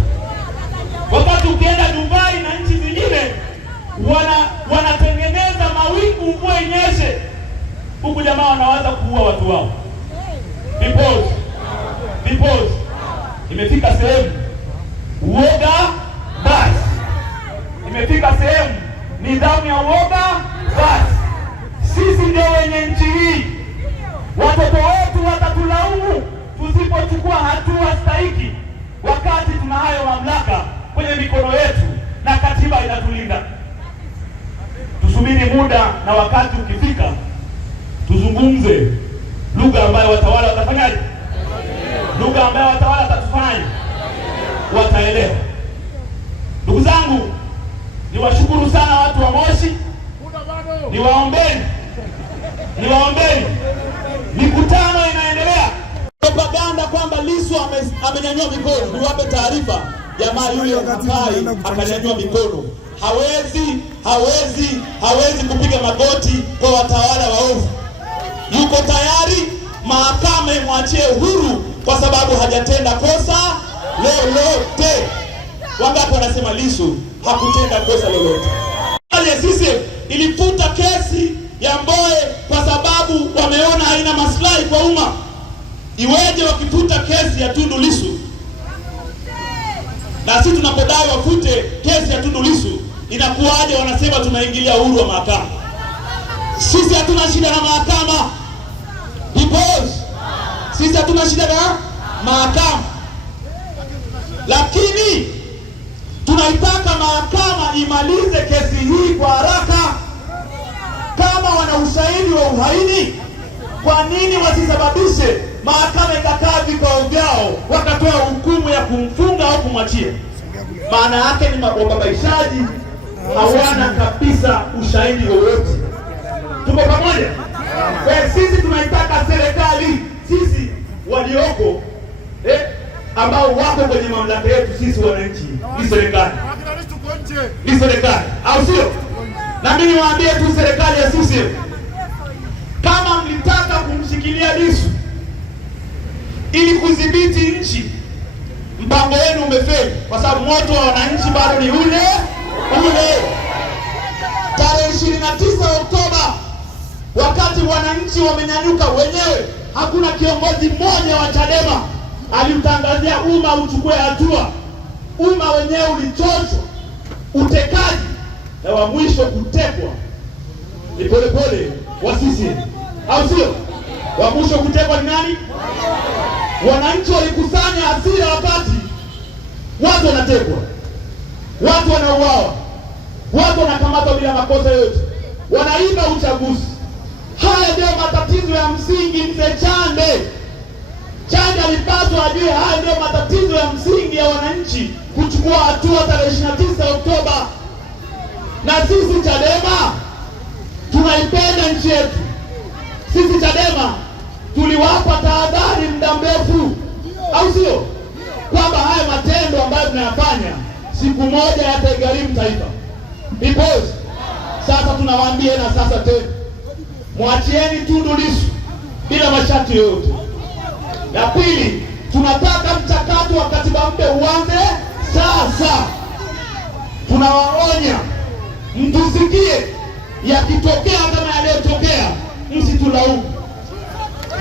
Wakati ukienda Dubai na nchi zingine wanatengeneza mawingu mvua inyeshe, huku jamaa wanawaza kuua watu wao. Because imefika sehemu uoga basi, imefika sehemu nidhamu ya uoga basi. Sisi ndio wenye nchi hii. Watoto wetu watatulaumu tusipochukua hatua stahiki, wakati tuna hayo mamlaka kwenye mikono yetu na katiba inatulinda. Tusubiri muda na wakati ukifika, tuzungumze lugha ambayo watawala watafanyaje, lugha ambayo watawala watatufanya wataelewa. Ndugu zangu, niwashukuru sana watu wa Moshi. Niwaombeni, mikutano inaendelea. Propaganda kwamba Lissu amenyanyua mikono, niwape taarifa, jamaa yule Mkai akanyanyua mikono. Hawezi kupiga magoti kwa watawala waovu. Yuko tayari mahakama imwachie uhuru kwa sababu hajatenda kosa lolote. Wangapi wanasema Lissu hakutenda kosa lolote? Sisi ilifuta kesi ya Mbowe kwa sababu wameona haina maslahi kwa umma. Iweje wakifuta kesi ya Tundu Lissu? Na sisi tunapodai wafute kesi ya Tundu Lissu, inakuwaje wanasema tunaingilia uhuru wa mahakama? Sisi hatuna shida na mahakama. Sisi hatuna shida na mahakama, lakini tunaitaka mahakama imalize kesi hii kwa haraka. Kama wana ushahidi wa uhaini, kwa nini wasisababishe mahakama ikakaa vikao vyao wakatoa hukumu ya kumfunga au kumwachia? Maana yake ni wababaishaji, hawana kabisa ushahidi wowote. Tuko pamoja? Sisi tunaitaka serikali, sisi walioko ambao wako kwenye mamlaka yetu, sisi wananchi, ni serikali, au sio? Na mimi niwaambie tu serikali ya CCM, kama mlitaka kumshikilia Lissu ili kudhibiti nchi, mpango wenu umefeli, kwa sababu moto wa wananchi bado ni ule. Tarehe 29 Oktoba, wakati wananchi wamenyanyuka wenyewe, hakuna kiongozi mmoja wa Chadema aliutangazia umma uchukue hatua. Umma wenyewe ulichoshwa. Utekaji na wa mwisho kutekwa ni Polepole wa CCM, au sio? Wa mwisho kutekwa ni nani? Wananchi walikusanya hasira wakati watu wanatekwa, watu wanauawa, watu wanakamatwa bila makosa yote, wanaiba uchaguzi. Haya ndio matatizo ya msingi. Mzee Chande alipaswa ajue haya ndio matatizo ya msingi ya wananchi kuchukua hatua tarehe 29 Oktoba. Na sisi Chadema tunaipenda nchi yetu. Sisi Chadema tuliwapa tahadhari muda mrefu, au sio, kwamba haya matendo ambayo tunayafanya siku moja yataigharimu taifa. Because sasa tunawaambia, na sasa tena, mwachieni Tundu Lissu bila masharti yoyote. Ya pili, tunataka mchakato wa katiba mpya uanze sasa. tunawaonya mtusikie, yakitokea kama yaliyotokea,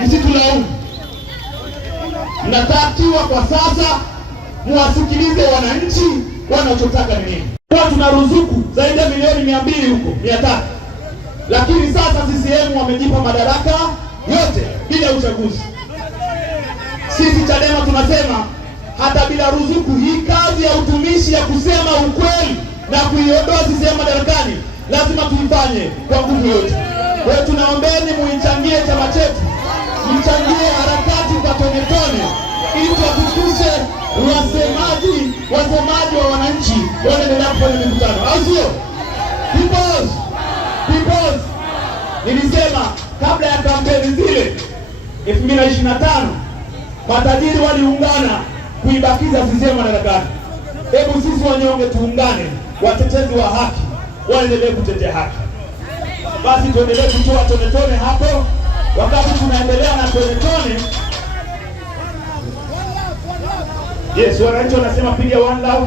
msitulaumu. Mnatakiwa kwa sasa muwasikilize wananchi wanachotaka ni nini. Kwa tuna ruzuku zaidi ya milioni 200 huko 300, lakini sasa CCM wamejipa madaraka yote bila uchaguzi. Sisi Chadema tunasema hata bila ruzuku, hii kazi ya utumishi ya kusema ukweli na kuiondoa CCM madarakani lazima tuifanye kwa nguvu yote. Kwa hiyo tunaombeni muichangie chama chetu, mchangie harakati kwa tone tone, ili tuhakikishe wasemaji wa wananchi wanaendelea kufanya mikutano, au sio? Peoples, nilisema kabla ya kampeni zile 2025 matajiri waliungana kuibakiza CCM madarakani. Hebu sisi wanyonge tuungane, watetezi wa haki waendelee kutetea haki. Basi tuendelee kutoa tone tone hapo. Wakati tunaendelea na tone tone, yes, wananchi wanasema piga one love.